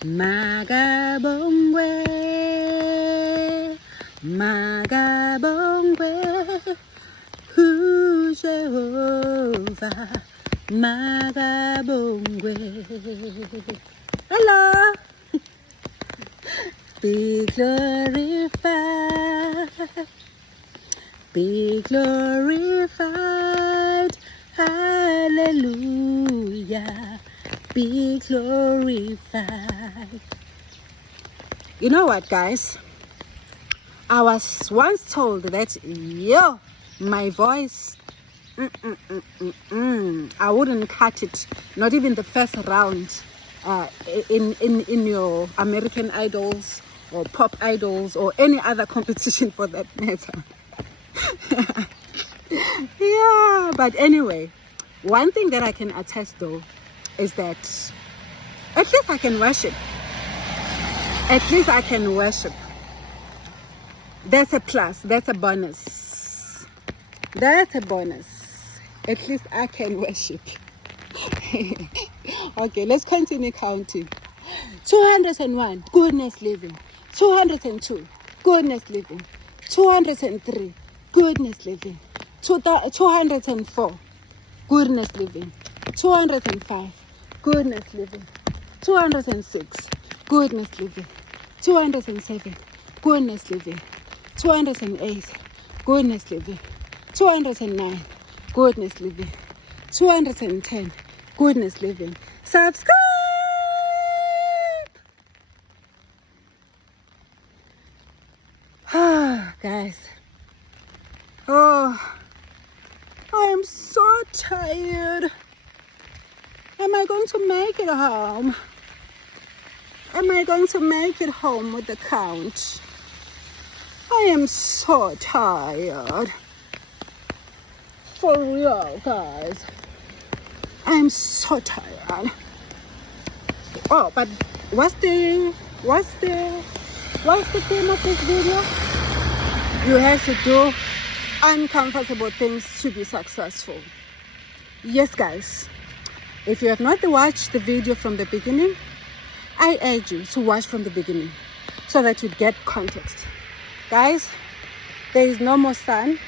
Magabongwe, Magabongwe, U Jehovah, Magabongwe. Hello. Be glorified, be glorified, hallelujah, be glorified. You know what, guys? I was once told that, my voice, I wouldn't cut it, not even the first round in your American Idols or Pop Idols or any other competition for that matter. Yeah, but anyway, one thing that I can attest though is that at least I can worship. At least I can worship. That's a plus. That's a bonus. That's a bonus. At least I can worship. Okay, let's continue counting. 201, goodness living. 202, goodness living. 203, goodness living. 204, goodness living. 205, goodness living. 206, goodness living. 207, goodness living. 208, goodness living. 209, goodness living. 210, goodness living. Subscribe. Guys, I am so tired. Am I going to make it home? Am I going to make it home with the count? I am so tired. For real, guys. I'm so tired. Oh, but what's the theme of this video? You have to do uncomfortable things to be successful. Yes, guys. If you have not watched the video from the beginning, I urge you to watch from the beginning so that you get context. Guys, there is no more sun,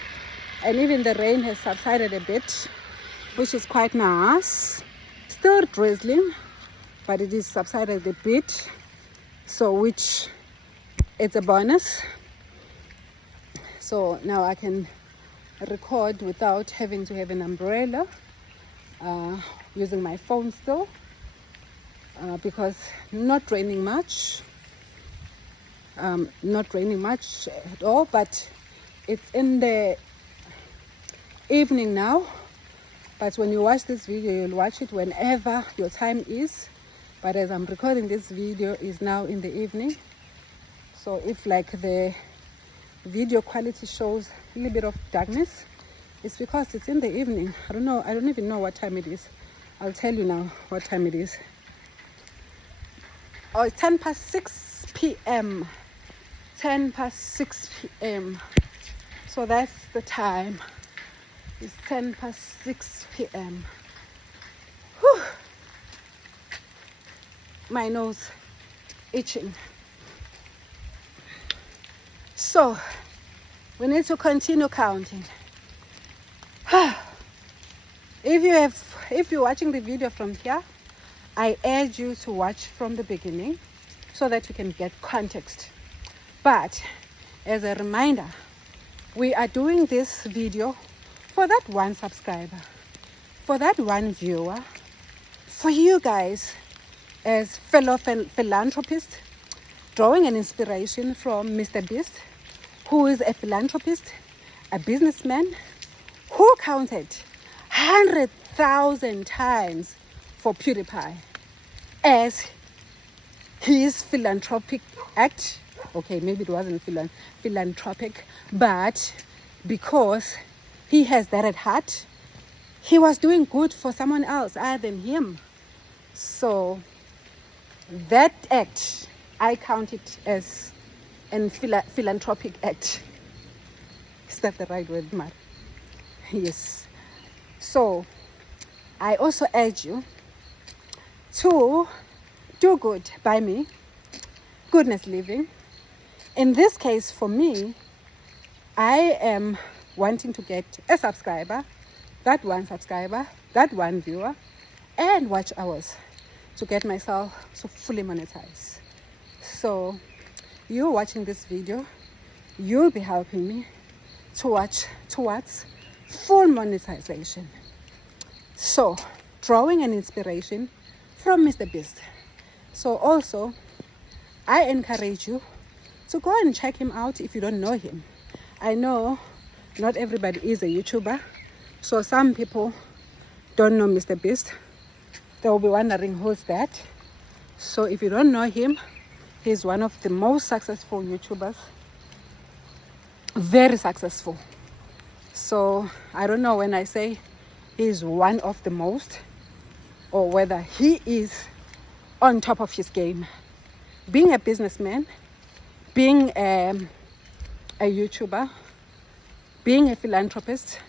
and even the rain has subsided a bit, which is quite nice. Still drizzling, but it is subsided a bit, so which it's a bonus. So now I can record without having to have an umbrella, using my phone still, because not raining much at all, but it's in the evening now. But when you watch this video, you'll watch it whenever your time is. but as I'm recording this video is now in the evening. So if like the video quality shows a little bit of darkness, it's because it's in the evening. I don't even know what time it is. I'll tell you now what time it is. Oh, it's 6 p.m. 6 p.m. So that's the time. It's 6 p.m. Whew. My nose itching. So we need to continue counting. If you're watching the video from here, I urge you to watch from the beginning so that you can get context. But as a reminder, we are doing this video for that one subscriber, for that one viewer, for you guys as fellow philanthropists, drawing an inspiration from Mr. Beast, who is a philanthropist, a businessman, who counted 100,000 times for PewDiePie as his philanthropic act. Okay, maybe it wasn't philanthropic, but because he has that at heart, he was doing good for someone else other than him. So that act, I count it as a philanthropic act. Is that the right word, Mar? Yes. So I also urge you to do good by me, goodness living. In this case, for me, I am wanting to get a subscriber, that one viewer, and watch hours to get myself to fully monetize. So you watching this video, you'll be helping me towards full monetization. So drawing an inspiration from Mr. Beast. So also I encourage you to go and check him out if you don't know him. I know not everybody is a YouTuber, so some people don't know Mr. Beast. They will be wondering who's that. So if you don't know him, he's one of the most successful YouTubers. Very successful. So I don't know when I say he's one of the most, or whether he is on top of his game. Being a businessman, being a YouTuber, being a philanthropist.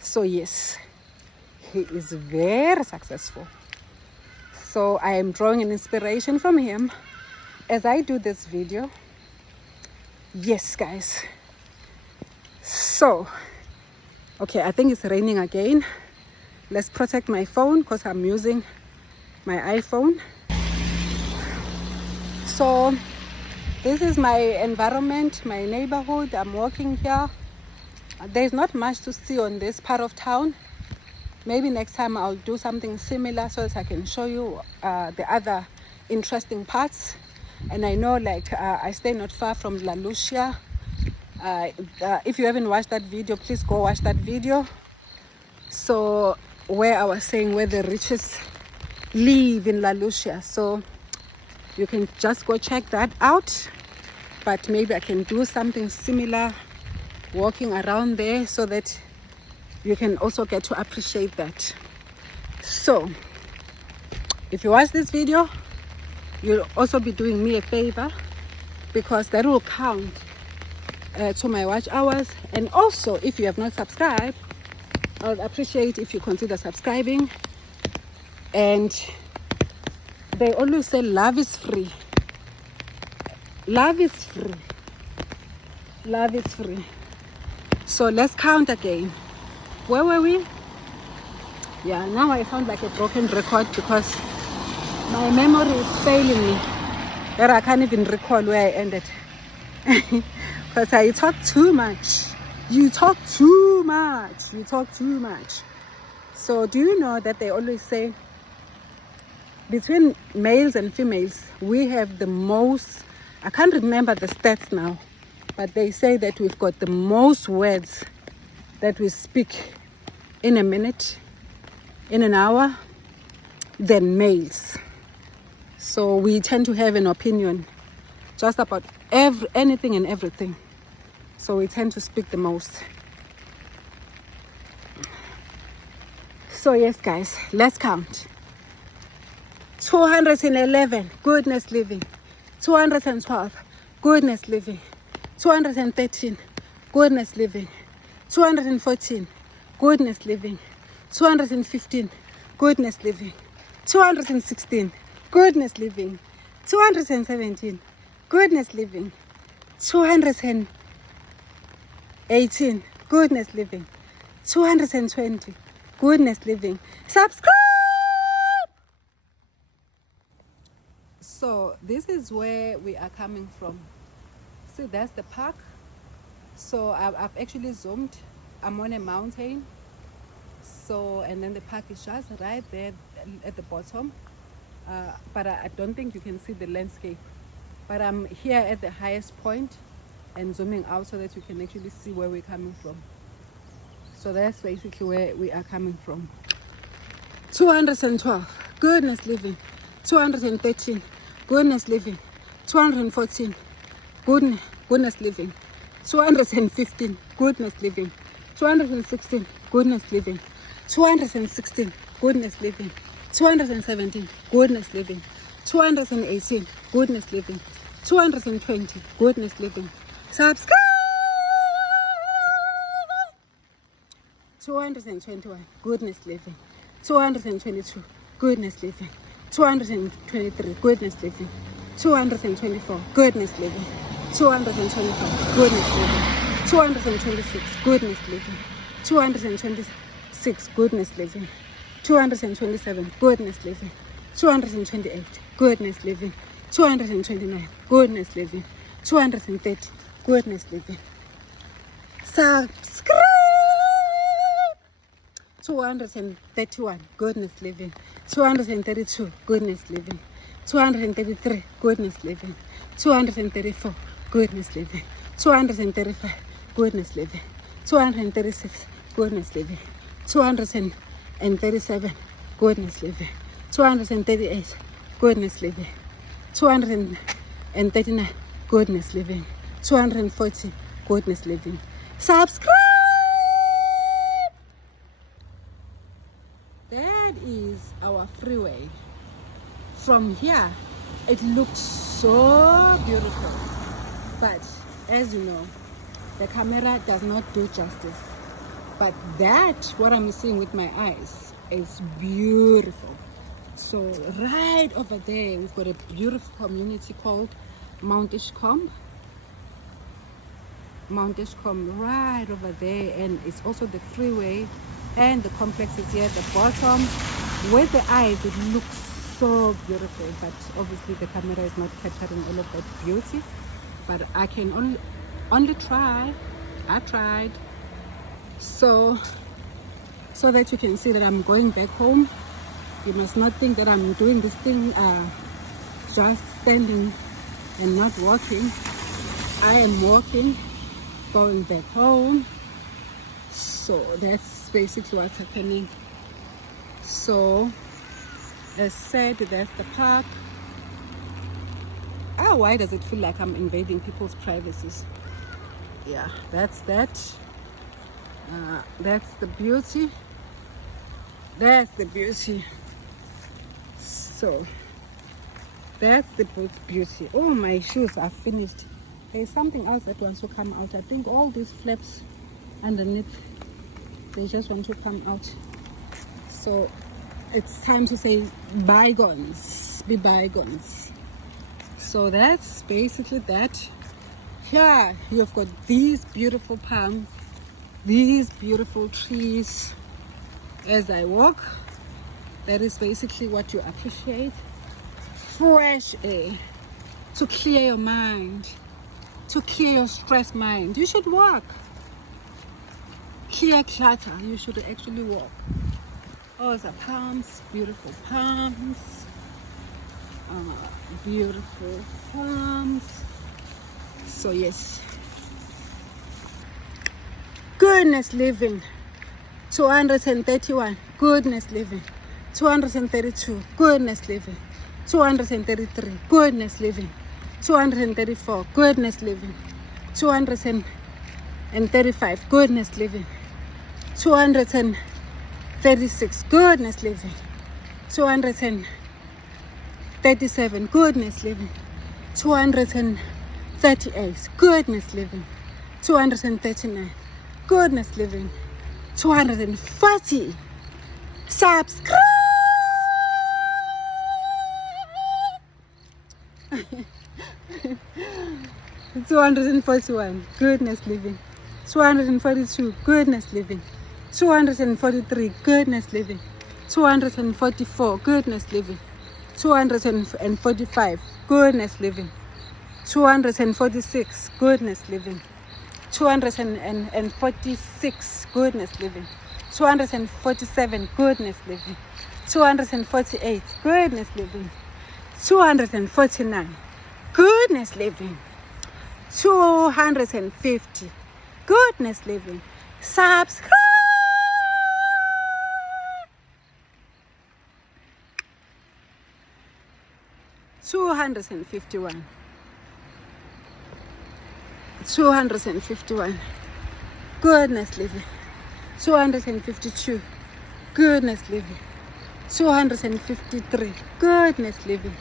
So yes, he is very successful. So I am drawing an inspiration from him as I do this video. Yes, guys. So, okay, I think it's raining again. Let's protect my phone because I'm using my iPhone. So this is my environment, my neighborhood. I'm walking here. There's not much to see on this part of town. Maybe next time I'll do something similar so that I can show you the other interesting parts. And I know I stay not far from La Lucia. If you haven't watched that video, please go watch that video. So where I was saying where the richest live in La Lucia. So you can just go check that out. But maybe I can do something similar walking around there so that you can also get to appreciate that. So if you watch this video, you'll also be doing me a favor, because that will count to my watch hours. And also, if you have not subscribed, I would appreciate if you consider subscribing. And they always say love is free. Love is free. Love is free. So let's count again. Where were we? Yeah, now I sound like a broken record because my memory is failing me. But I can't even recall where I ended. Because I talk too much. You talk too much. You talk too much. So do you know that they always say between males and females, we have the most, I can't remember the stats now, but they say that we've got the most words that we speak in a minute, in an hour, than males. So we tend to have an opinion just about anything and everything. So we tend to speak the most. So yes, guys, let's count. 211, goodness living. 212, goodness living. 213, goodness living. 214, goodness living. 215, goodness living. 216, goodness living. 217, goodness living. 218, goodness living. 220, goodness living. Subscribe. So this is where we are coming from. See, that's the park. So I've actually zoomed. I'm on a mountain. So, and then the park is just right there at the bottom. But I don't think you can see the landscape. But I'm here at the highest point and zooming out so that you can actually see where we're coming from. So that's basically where we are coming from. 212, goodness living. 213, goodness living. 214, goodness living. 215, goodness living. 216, goodness living. 216, goodness living. 217, goodness living. 218, goodness living. 220, goodness living. Subscribe. 221, goodness living. 222, goodness living. 223, goodness living. 224, goodness living. 225, goodness living. 226, goodness living. 226, goodness living. 227, goodness living. 228, goodness living. 229, goodness living. 230, goodness living. Subscribe. 231, goodness living. 232, goodness living. 233, goodness living. 234, goodness living. 235, goodness living. 236, goodness living. 237, goodness living. 238, goodness living. 239, goodness living. 240, goodness living. Subscribe. That is our freeway. From here, it looks so beautiful. But as you know, the camera does not do justice. But that, what I'm seeing with my eyes, is beautiful. So right over there, we've got a beautiful community called Mount Ishcombe. Mount Ishcombe right over there, and it's also the freeway, and the complex is here at the bottom. With the eyes, it looks so beautiful, but obviously the camera is not capturing all of that beauty. But I can only try. I tried. So that you can see that I'm going back home. You must not think that I'm doing this thing just standing and not walking. I am walking, going back home. So that's basically what's happening. So as said, that's the park. Why does it feel like I'm invading people's privacies? Yeah, that's that. That's the beauty. That's the beauty. So that's the beauty. Oh, my shoes are finished. There's something else that wants to come out. I think all these flaps underneath, they just want to come out. So it's time to say bygones, be bygones. So that's basically that. Here you've got these beautiful palms, these beautiful trees. As I walk, that is basically what you appreciate. Fresh air to clear your mind, to clear your stressed mind. You should walk. Clear clutter, you should actually walk. Oh, the palms, beautiful palms. Beautiful palms. So yes, goodness living. 231, goodness living. 232, goodness living. 233, goodness living. 234, goodness living. 235, goodness living. 236, goodness living. 237, goodness living. 238, goodness living. 239, goodness living. 240, subscribe. 241, goodness living. 242, goodness living. 243, goodness living. 244, goodness living. 245, goodness living. 246, goodness living. 246, goodness living. 247, goodness living. 248, goodness living. 249, goodness living. 250, goodness living. Subscribe. 251, 251, goodness living. 252, goodness living. 253, goodness living.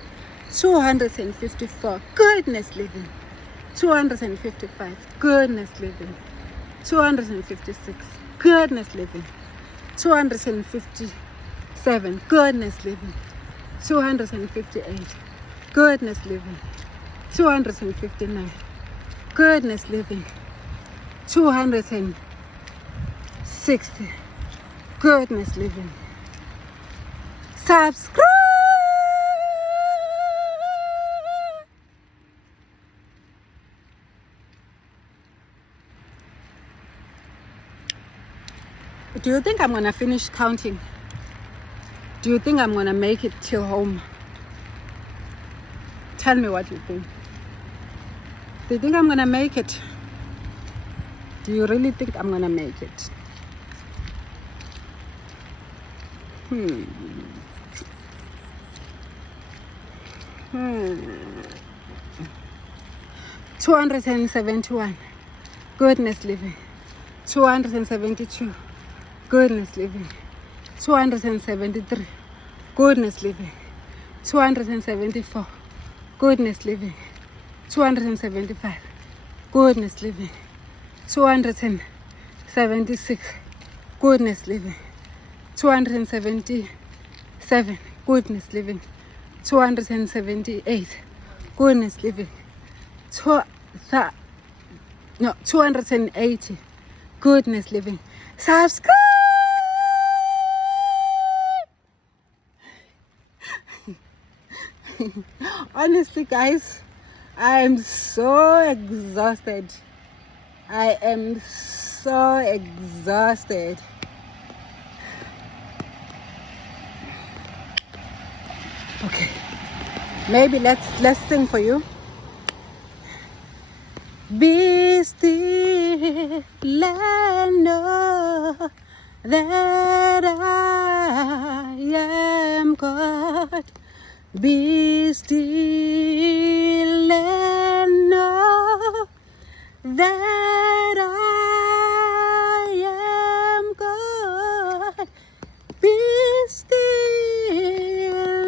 254, goodness living. 255, goodness living. 256, goodness living. 257, goodness living. 258, goodness living. 259, goodness living. 260, goodness living. Subscribe. Do you think I'm gonna finish counting? Do you think I'm gonna make it till home? Tell me what you think. Do you think I'm gonna make it? Do you really think I'm gonna make it? 271, goodness living. 272, goodness living. 273, goodness living. 274, goodness living. 275, goodness living. 276, goodness living. 277, goodness living. 278, goodness living. 280, goodness living. Subscribe. Honestly, guys, I am so exhausted. I am so exhausted. Okay, maybe let's sing for you. Be still and know that I am God. Be still and know that I am God. Be still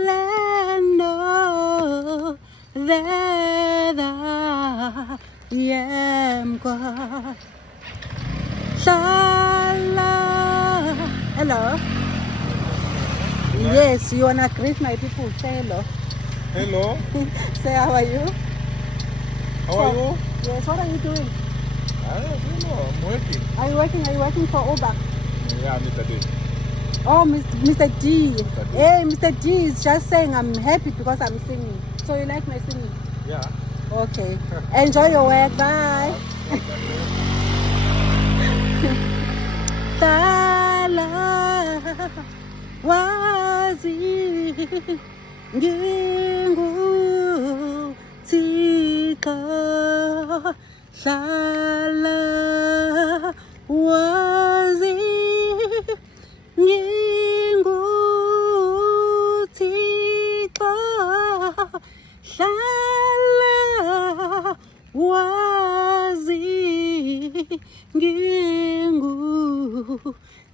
and know that I am God. Shalom. Hello. Yes, you wanna greet my people? Say hello. Hello. Say how are you? How are you? Yes, what are you doing? I don't know. I'm working. Are you working? Are you working for Uber? Yeah, Mr. D. Oh, Mr. D. Mr. D. Hey, Mr. D is just saying I'm happy because I'm singing. So you like my singing? Yeah. Okay. Enjoy your work. Bye. Sala wazi ngingu tika sala wazi ngingu tika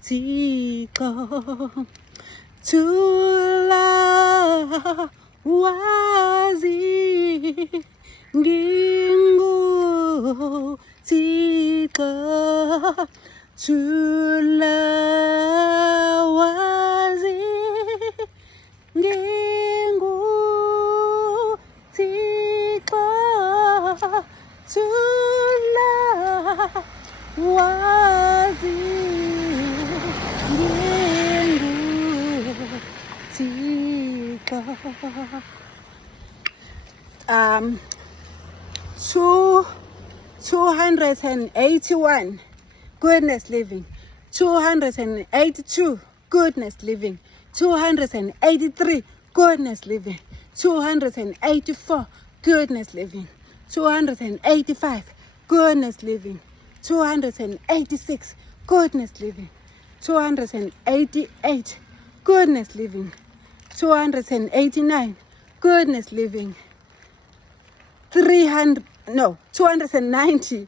Thixo tulawazi nginguThixo tulawazi nginguThixo tulawazi nginguThixo. 281 goodness living, 282 goodness living, 283 goodness living, 284 goodness living, 285 goodness living, 286 goodness living, 288 goodness living, 289 goodness living, 290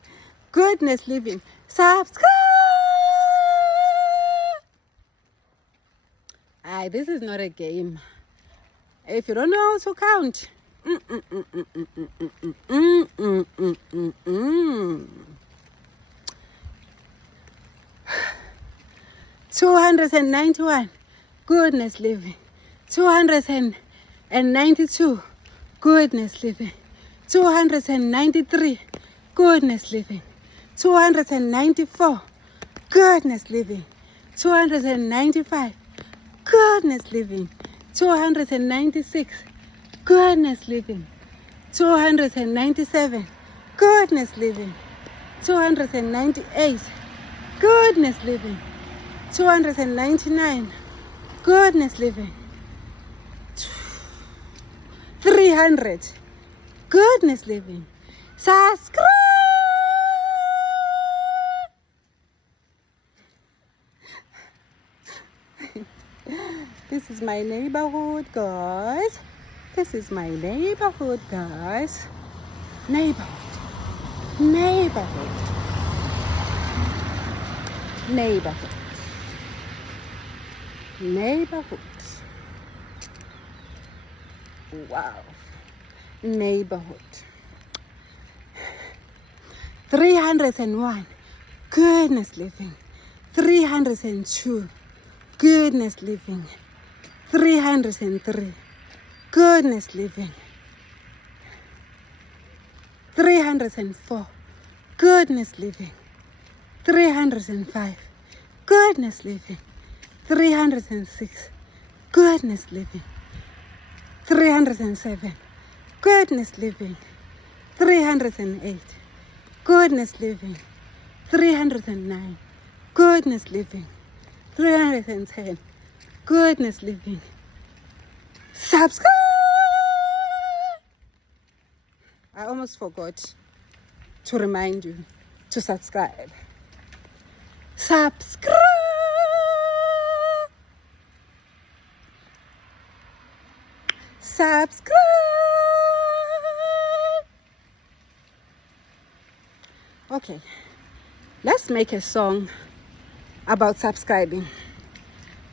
goodness living. Subscribe. This is not a game. If you don't know how to count, 291 goodness living, 292 goodness living, 293 goodness living, 294 goodness living, 295 goodness living, 296 goodness living, 297 goodness living, 298 goodness living, 299 goodness living, 300 goodness living. Subscribe. This is my neighborhood, guys. This is my neighborhood, guys. Neighborhood. Neighborhood. Neighborhood. Neighborhood. Wow. Neighborhood. 301 goodness living, 302 goodness living, 303 goodness living, 304 goodness living, 305 goodness living, 306 goodness living, 307 goodness living, 308 goodness living, 309 goodness living, 310 goodness living. Subscribe. I almost forgot to remind you to subscribe. Subscribe. Subscribe. Okay, let's make a song about subscribing.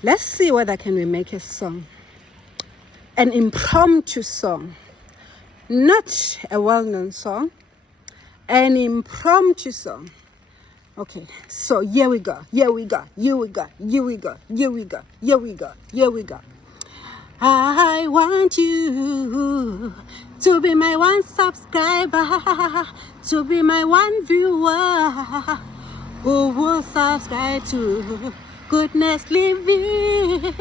Let's see whether can we make a song, an impromptu song, not a well-known song, an impromptu song. Okay, so here we go, here we go, here we go, here we go, here we go, here we go, here we go. I want you to be my one subscriber, to be my one viewer who will subscribe to Goodness Living,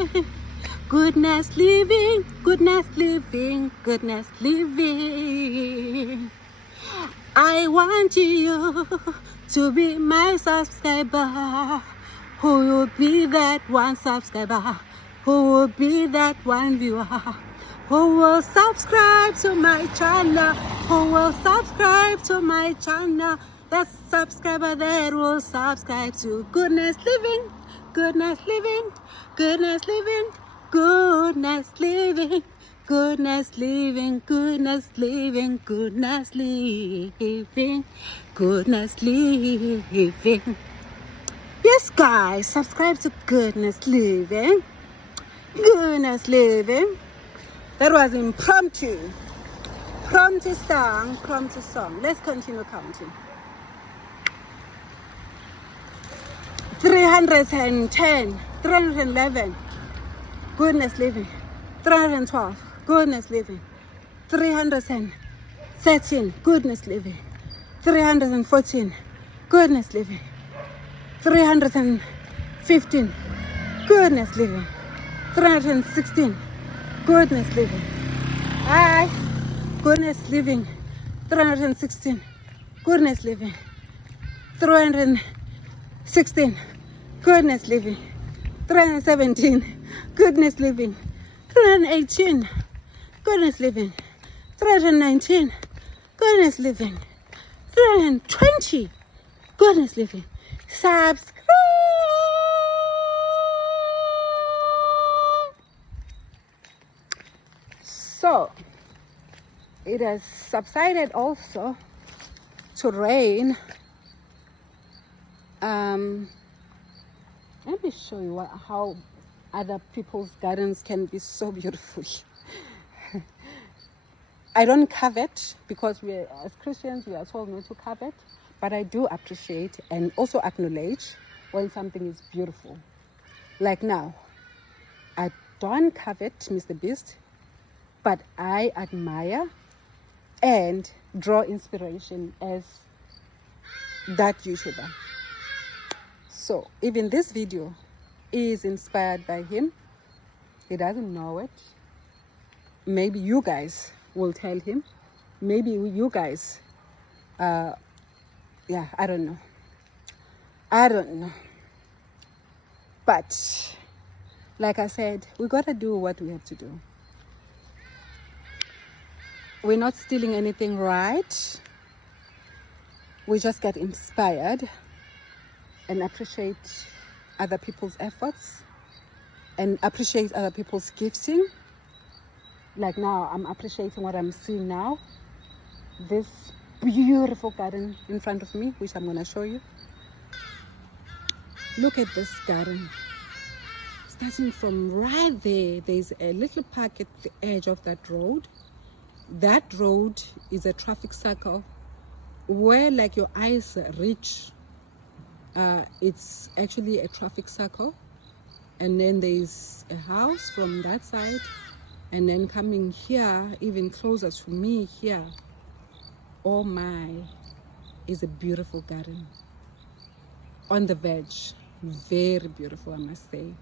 Goodness Living, Goodness Living, Goodness Living. I want you to be my subscriber, who will be that one subscriber, who will be that one viewer, who will subscribe to my channel, who will subscribe to my channel, that subscriber that will subscribe to Goodness Living, Goodness Living, Goodness Living, Goodness Living, Goodness Living, Goodness Living, Goodness Living, Goodness Living. Yes. This guy subscribed to Goodness Living. Goodness Living. That was impromptu. Promptu song. Let's continue counting. 310, 311. Goodness Living. 312. Goodness Living. 313. Goodness Living. 314. Goodness Living. 315. Goodness Living. 316. Goodness Living. Hi. Goodness Living. 316. Goodness Living. 316. Goodness Living. 317. Goodness Living. 318. Goodness Living. 319. Goodness Living. 320. Goodness Living. Subscribe. So it has subsided also to rain. Let me show you how other people's gardens can be so beautiful. I don't covet because as Christians we are told not to covet, but I do appreciate and also acknowledge when something is beautiful. Like now, I don't covet mrbeast, but I admire and draw inspiration as that YouTuber. So even this video is inspired by him. He doesn't know it. Maybe you guys will tell him. Maybe you guys, I don't know. But like I said, we gotta do what we have to do. We're not stealing anything, right? We just get inspired and appreciate other people's efforts and appreciate other people's gifting. Like now, I'm appreciating what I'm seeing now. This beautiful garden in front of me, which I'm going to show you. Look at this garden. Starting from right there, there's a little park at the edge of that road. That road is a traffic circle where like your eyes reach. It's actually a traffic circle, and then there's a house from that side, and then coming here even closer to me here, oh my, is a beautiful garden on the verge. Very beautiful, I must say.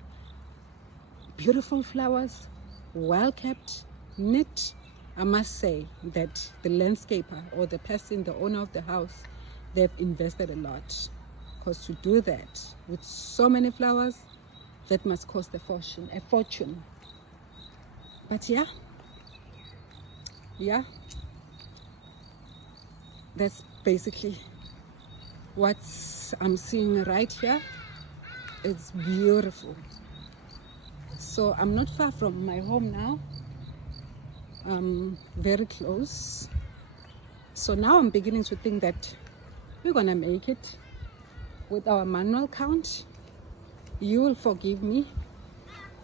Beautiful flowers, well kept, neat. I must say that the landscaper or the person, the owner of the house, they've invested a lot. Because to do that with so many flowers, that must cost a fortune. But yeah, that's basically what I'm seeing right here. It's beautiful. So I'm not far from my home now. I'm very close. So now I'm beginning to think that we're gonna make it with our manual count. You will forgive me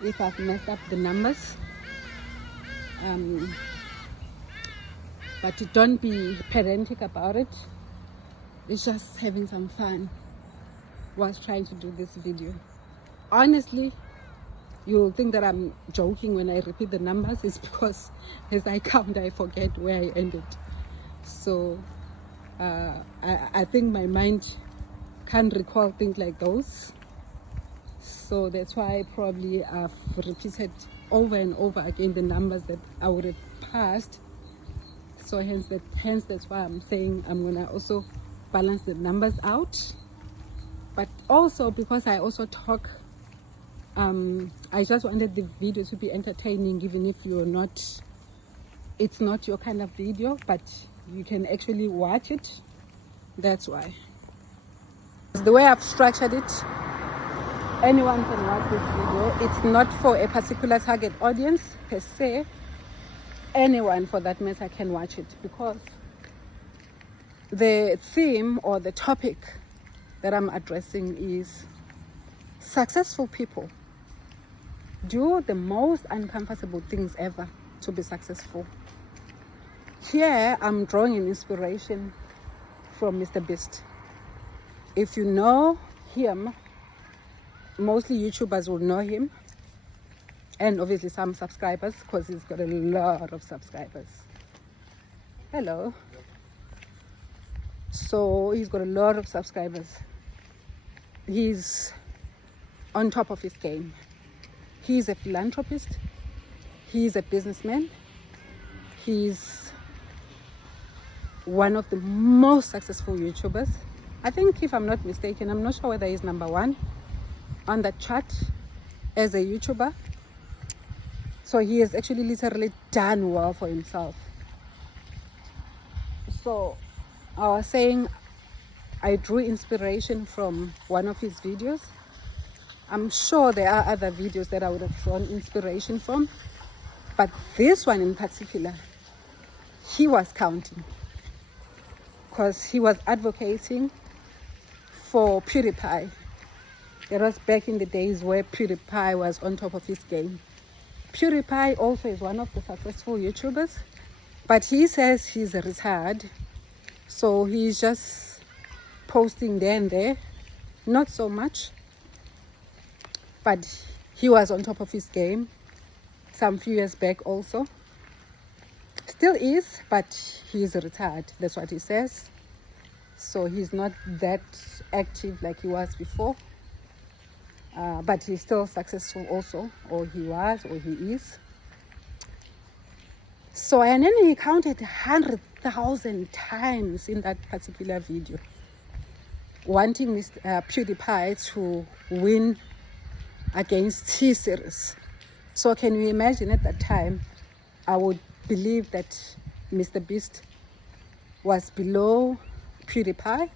if I've messed up the numbers, but don't be pedantic about it. It's just having some fun whilst trying to do this video. Honestly, you'll think that I'm joking when I repeat the numbers. It's because as I count, I forget where I ended. So I think my mind can't recall things like those. So that's why probably I've repeated over and over again the numbers that I would have passed. So hence that's why I'm saying I'm gonna also balance the numbers out. But also because I also talk, I just wanted the video to be entertaining, even if it's not your kind of video, but you can actually watch it. That's why. The way I've structured it, anyone can watch this video. It's not for a particular target audience per se. Anyone for that matter can watch it, because the theme or the topic that I'm addressing is Successful people do the most uncomfortable things ever to be successful. Here I'm drawing an inspiration from mrbeast. If you know him, mostly YouTubers will know him, and obviously some subscribers, because he's got a lot of subscribers. Hello. So he's got a lot of subscribers. He's on top of his game. He's a philanthropist. He's a businessman. He's one of the most successful YouTubers. I think, if I'm not mistaken, I'm not sure whether he's number one on the chart as a YouTuber. So he has actually literally done well for himself. So I was saying I drew inspiration from one of his videos. I'm sure there are other videos that I would have drawn inspiration from, but this one in particular, he was counting, because he was advocating for PewDiePie. It was back in the days where PewDiePie was on top of his game. PewDiePie also is one of the successful YouTubers, but he says he's retired, so he's just posting there and there, not so much. But he was on top of his game some few years back also. Still is, but he's retired. That's what he says. So he's not that active like he was before. But he's still successful also, or he was, or he is. So, and then he counted 100,000 times in that particular video, wanting PewDiePie to win against T-Series. So can you imagine, at that time, I would believe that mrbeast was below PewDiePie,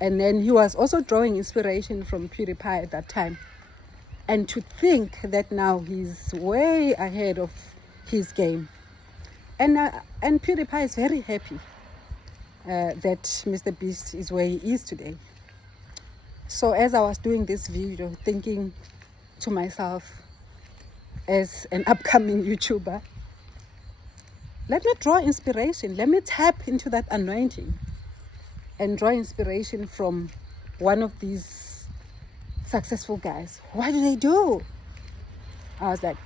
and then he was also drawing inspiration from PewDiePie at that time. And to think that now he's way ahead of his game, and PewDiePie is very happy that mrbeast is where he is today. So as I was doing this video, thinking to myself, as an upcoming YouTuber, let me draw inspiration. Let me tap into that anointing and draw inspiration from one of these successful guys. What do they do? I was like,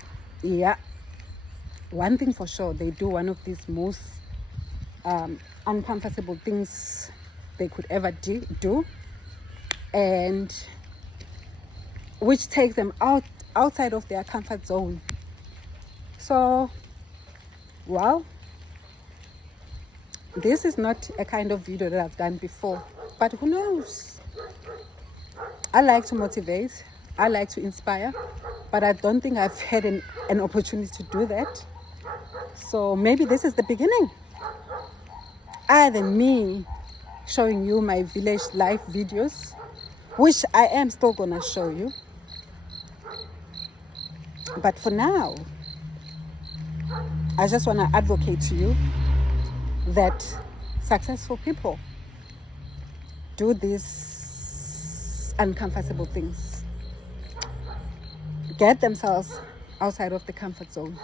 yeah, one thing for sure, they do one of these most uncomfortable things they could ever do, and which takes them outside of their comfort zone. So, well, this is not a kind of video that I've done before, but who knows? I like to motivate, I like to inspire, but I don't think I've had an opportunity to do that. So maybe this is the beginning. Either me showing you my village life videos, which I am still gonna show you, but for now, I just want to advocate to you that successful people do these uncomfortable things, get themselves outside of the comfort zone.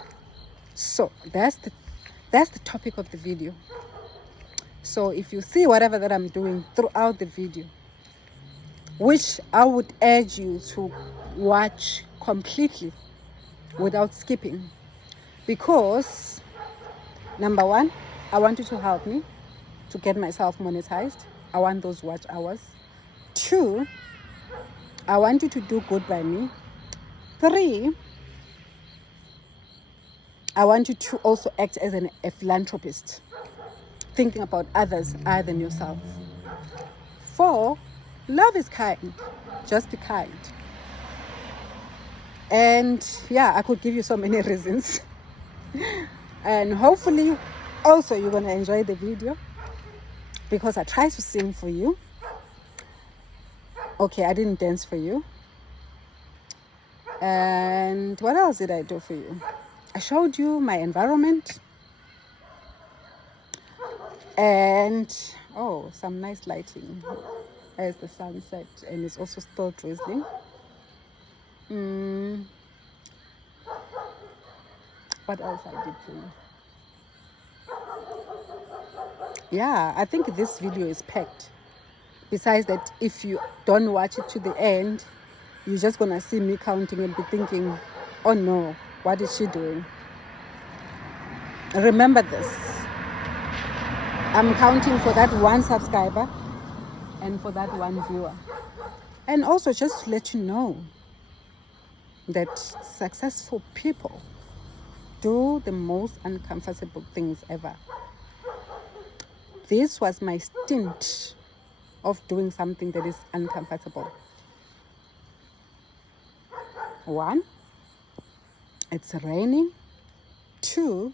So that's the topic of the video. So if you see whatever that I'm doing throughout the video, which I would urge you to watch completely without skipping, because number one, I want you to help me to get myself monetized. I want those watch hours. 2, I want you to do good by me. 3, I want you to also act as a philanthropist, thinking about others other than yourself. 4, love is kind. Just be kind. And yeah, I could give you so many reasons. And hopefully also you're going to enjoy the video, because I try to sing for you. Okay, I didn't dance for you. And what else did I do for you? I showed you my environment. And some nice lighting as the sun set, and it's also still drizzling. What else I did for you? Yeah, I think this video is packed. Besides that, if you don't watch it to the end, you're just gonna see me counting and be thinking, oh no, what is she doing? Remember this, I'm counting for that one subscriber and for that one viewer. And also just to let you know that successful people do the most uncomfortable things ever. This was my stint of doing something that is uncomfortable. 1, it's raining. 2,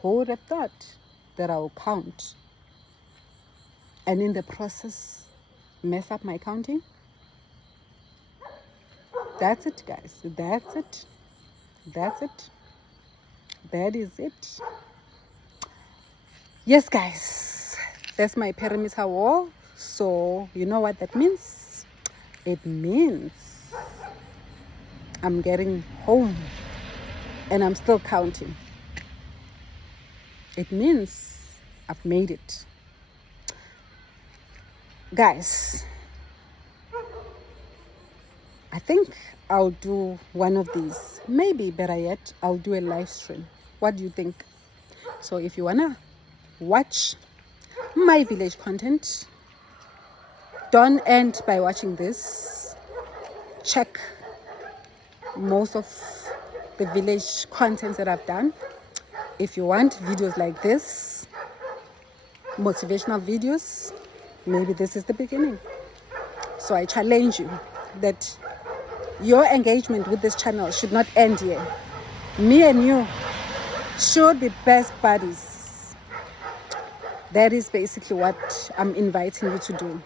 who would have thought that I'll count and in the process mess up my counting? That's it, guys. That's it. That's it. That is it. Yes, guys, that's my perimeter wall. So you know what that means? It means I'm getting home and I'm still counting. It means I've made it. Guys, I think I'll do one of these. Maybe better yet, I'll do a live stream. What do you think? So if you wanna watch my village content, don't end by watching this. Check most of the village content that I've done. If you want videos like this, motivational videos, maybe this is the beginning. So I challenge you that your engagement with this channel should not end here. Me and you should be best buddies. That is basically what I'm inviting you to do.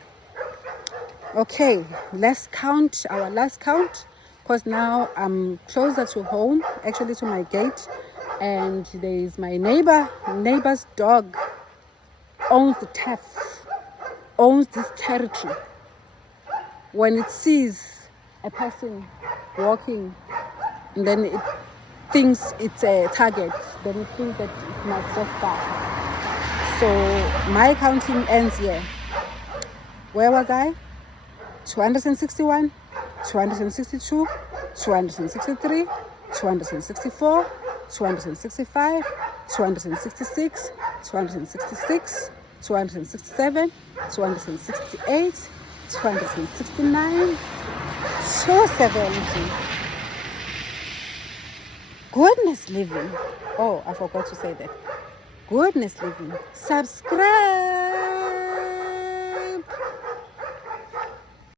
Okay, let's count our last count, because now I'm closer to home, actually to my gate, and there is my neighbor's dog owns the turf, owns this territory. When it sees a person walking, and then it thinks it's a target, then it thinks that it must just die. So my counting ends here. Where was I? 261, 262, 263, 264, 265, 266, 266, 267, 268, 269, 270. Goodness living. Oh, I forgot to say that. Goodness living. Subscribe.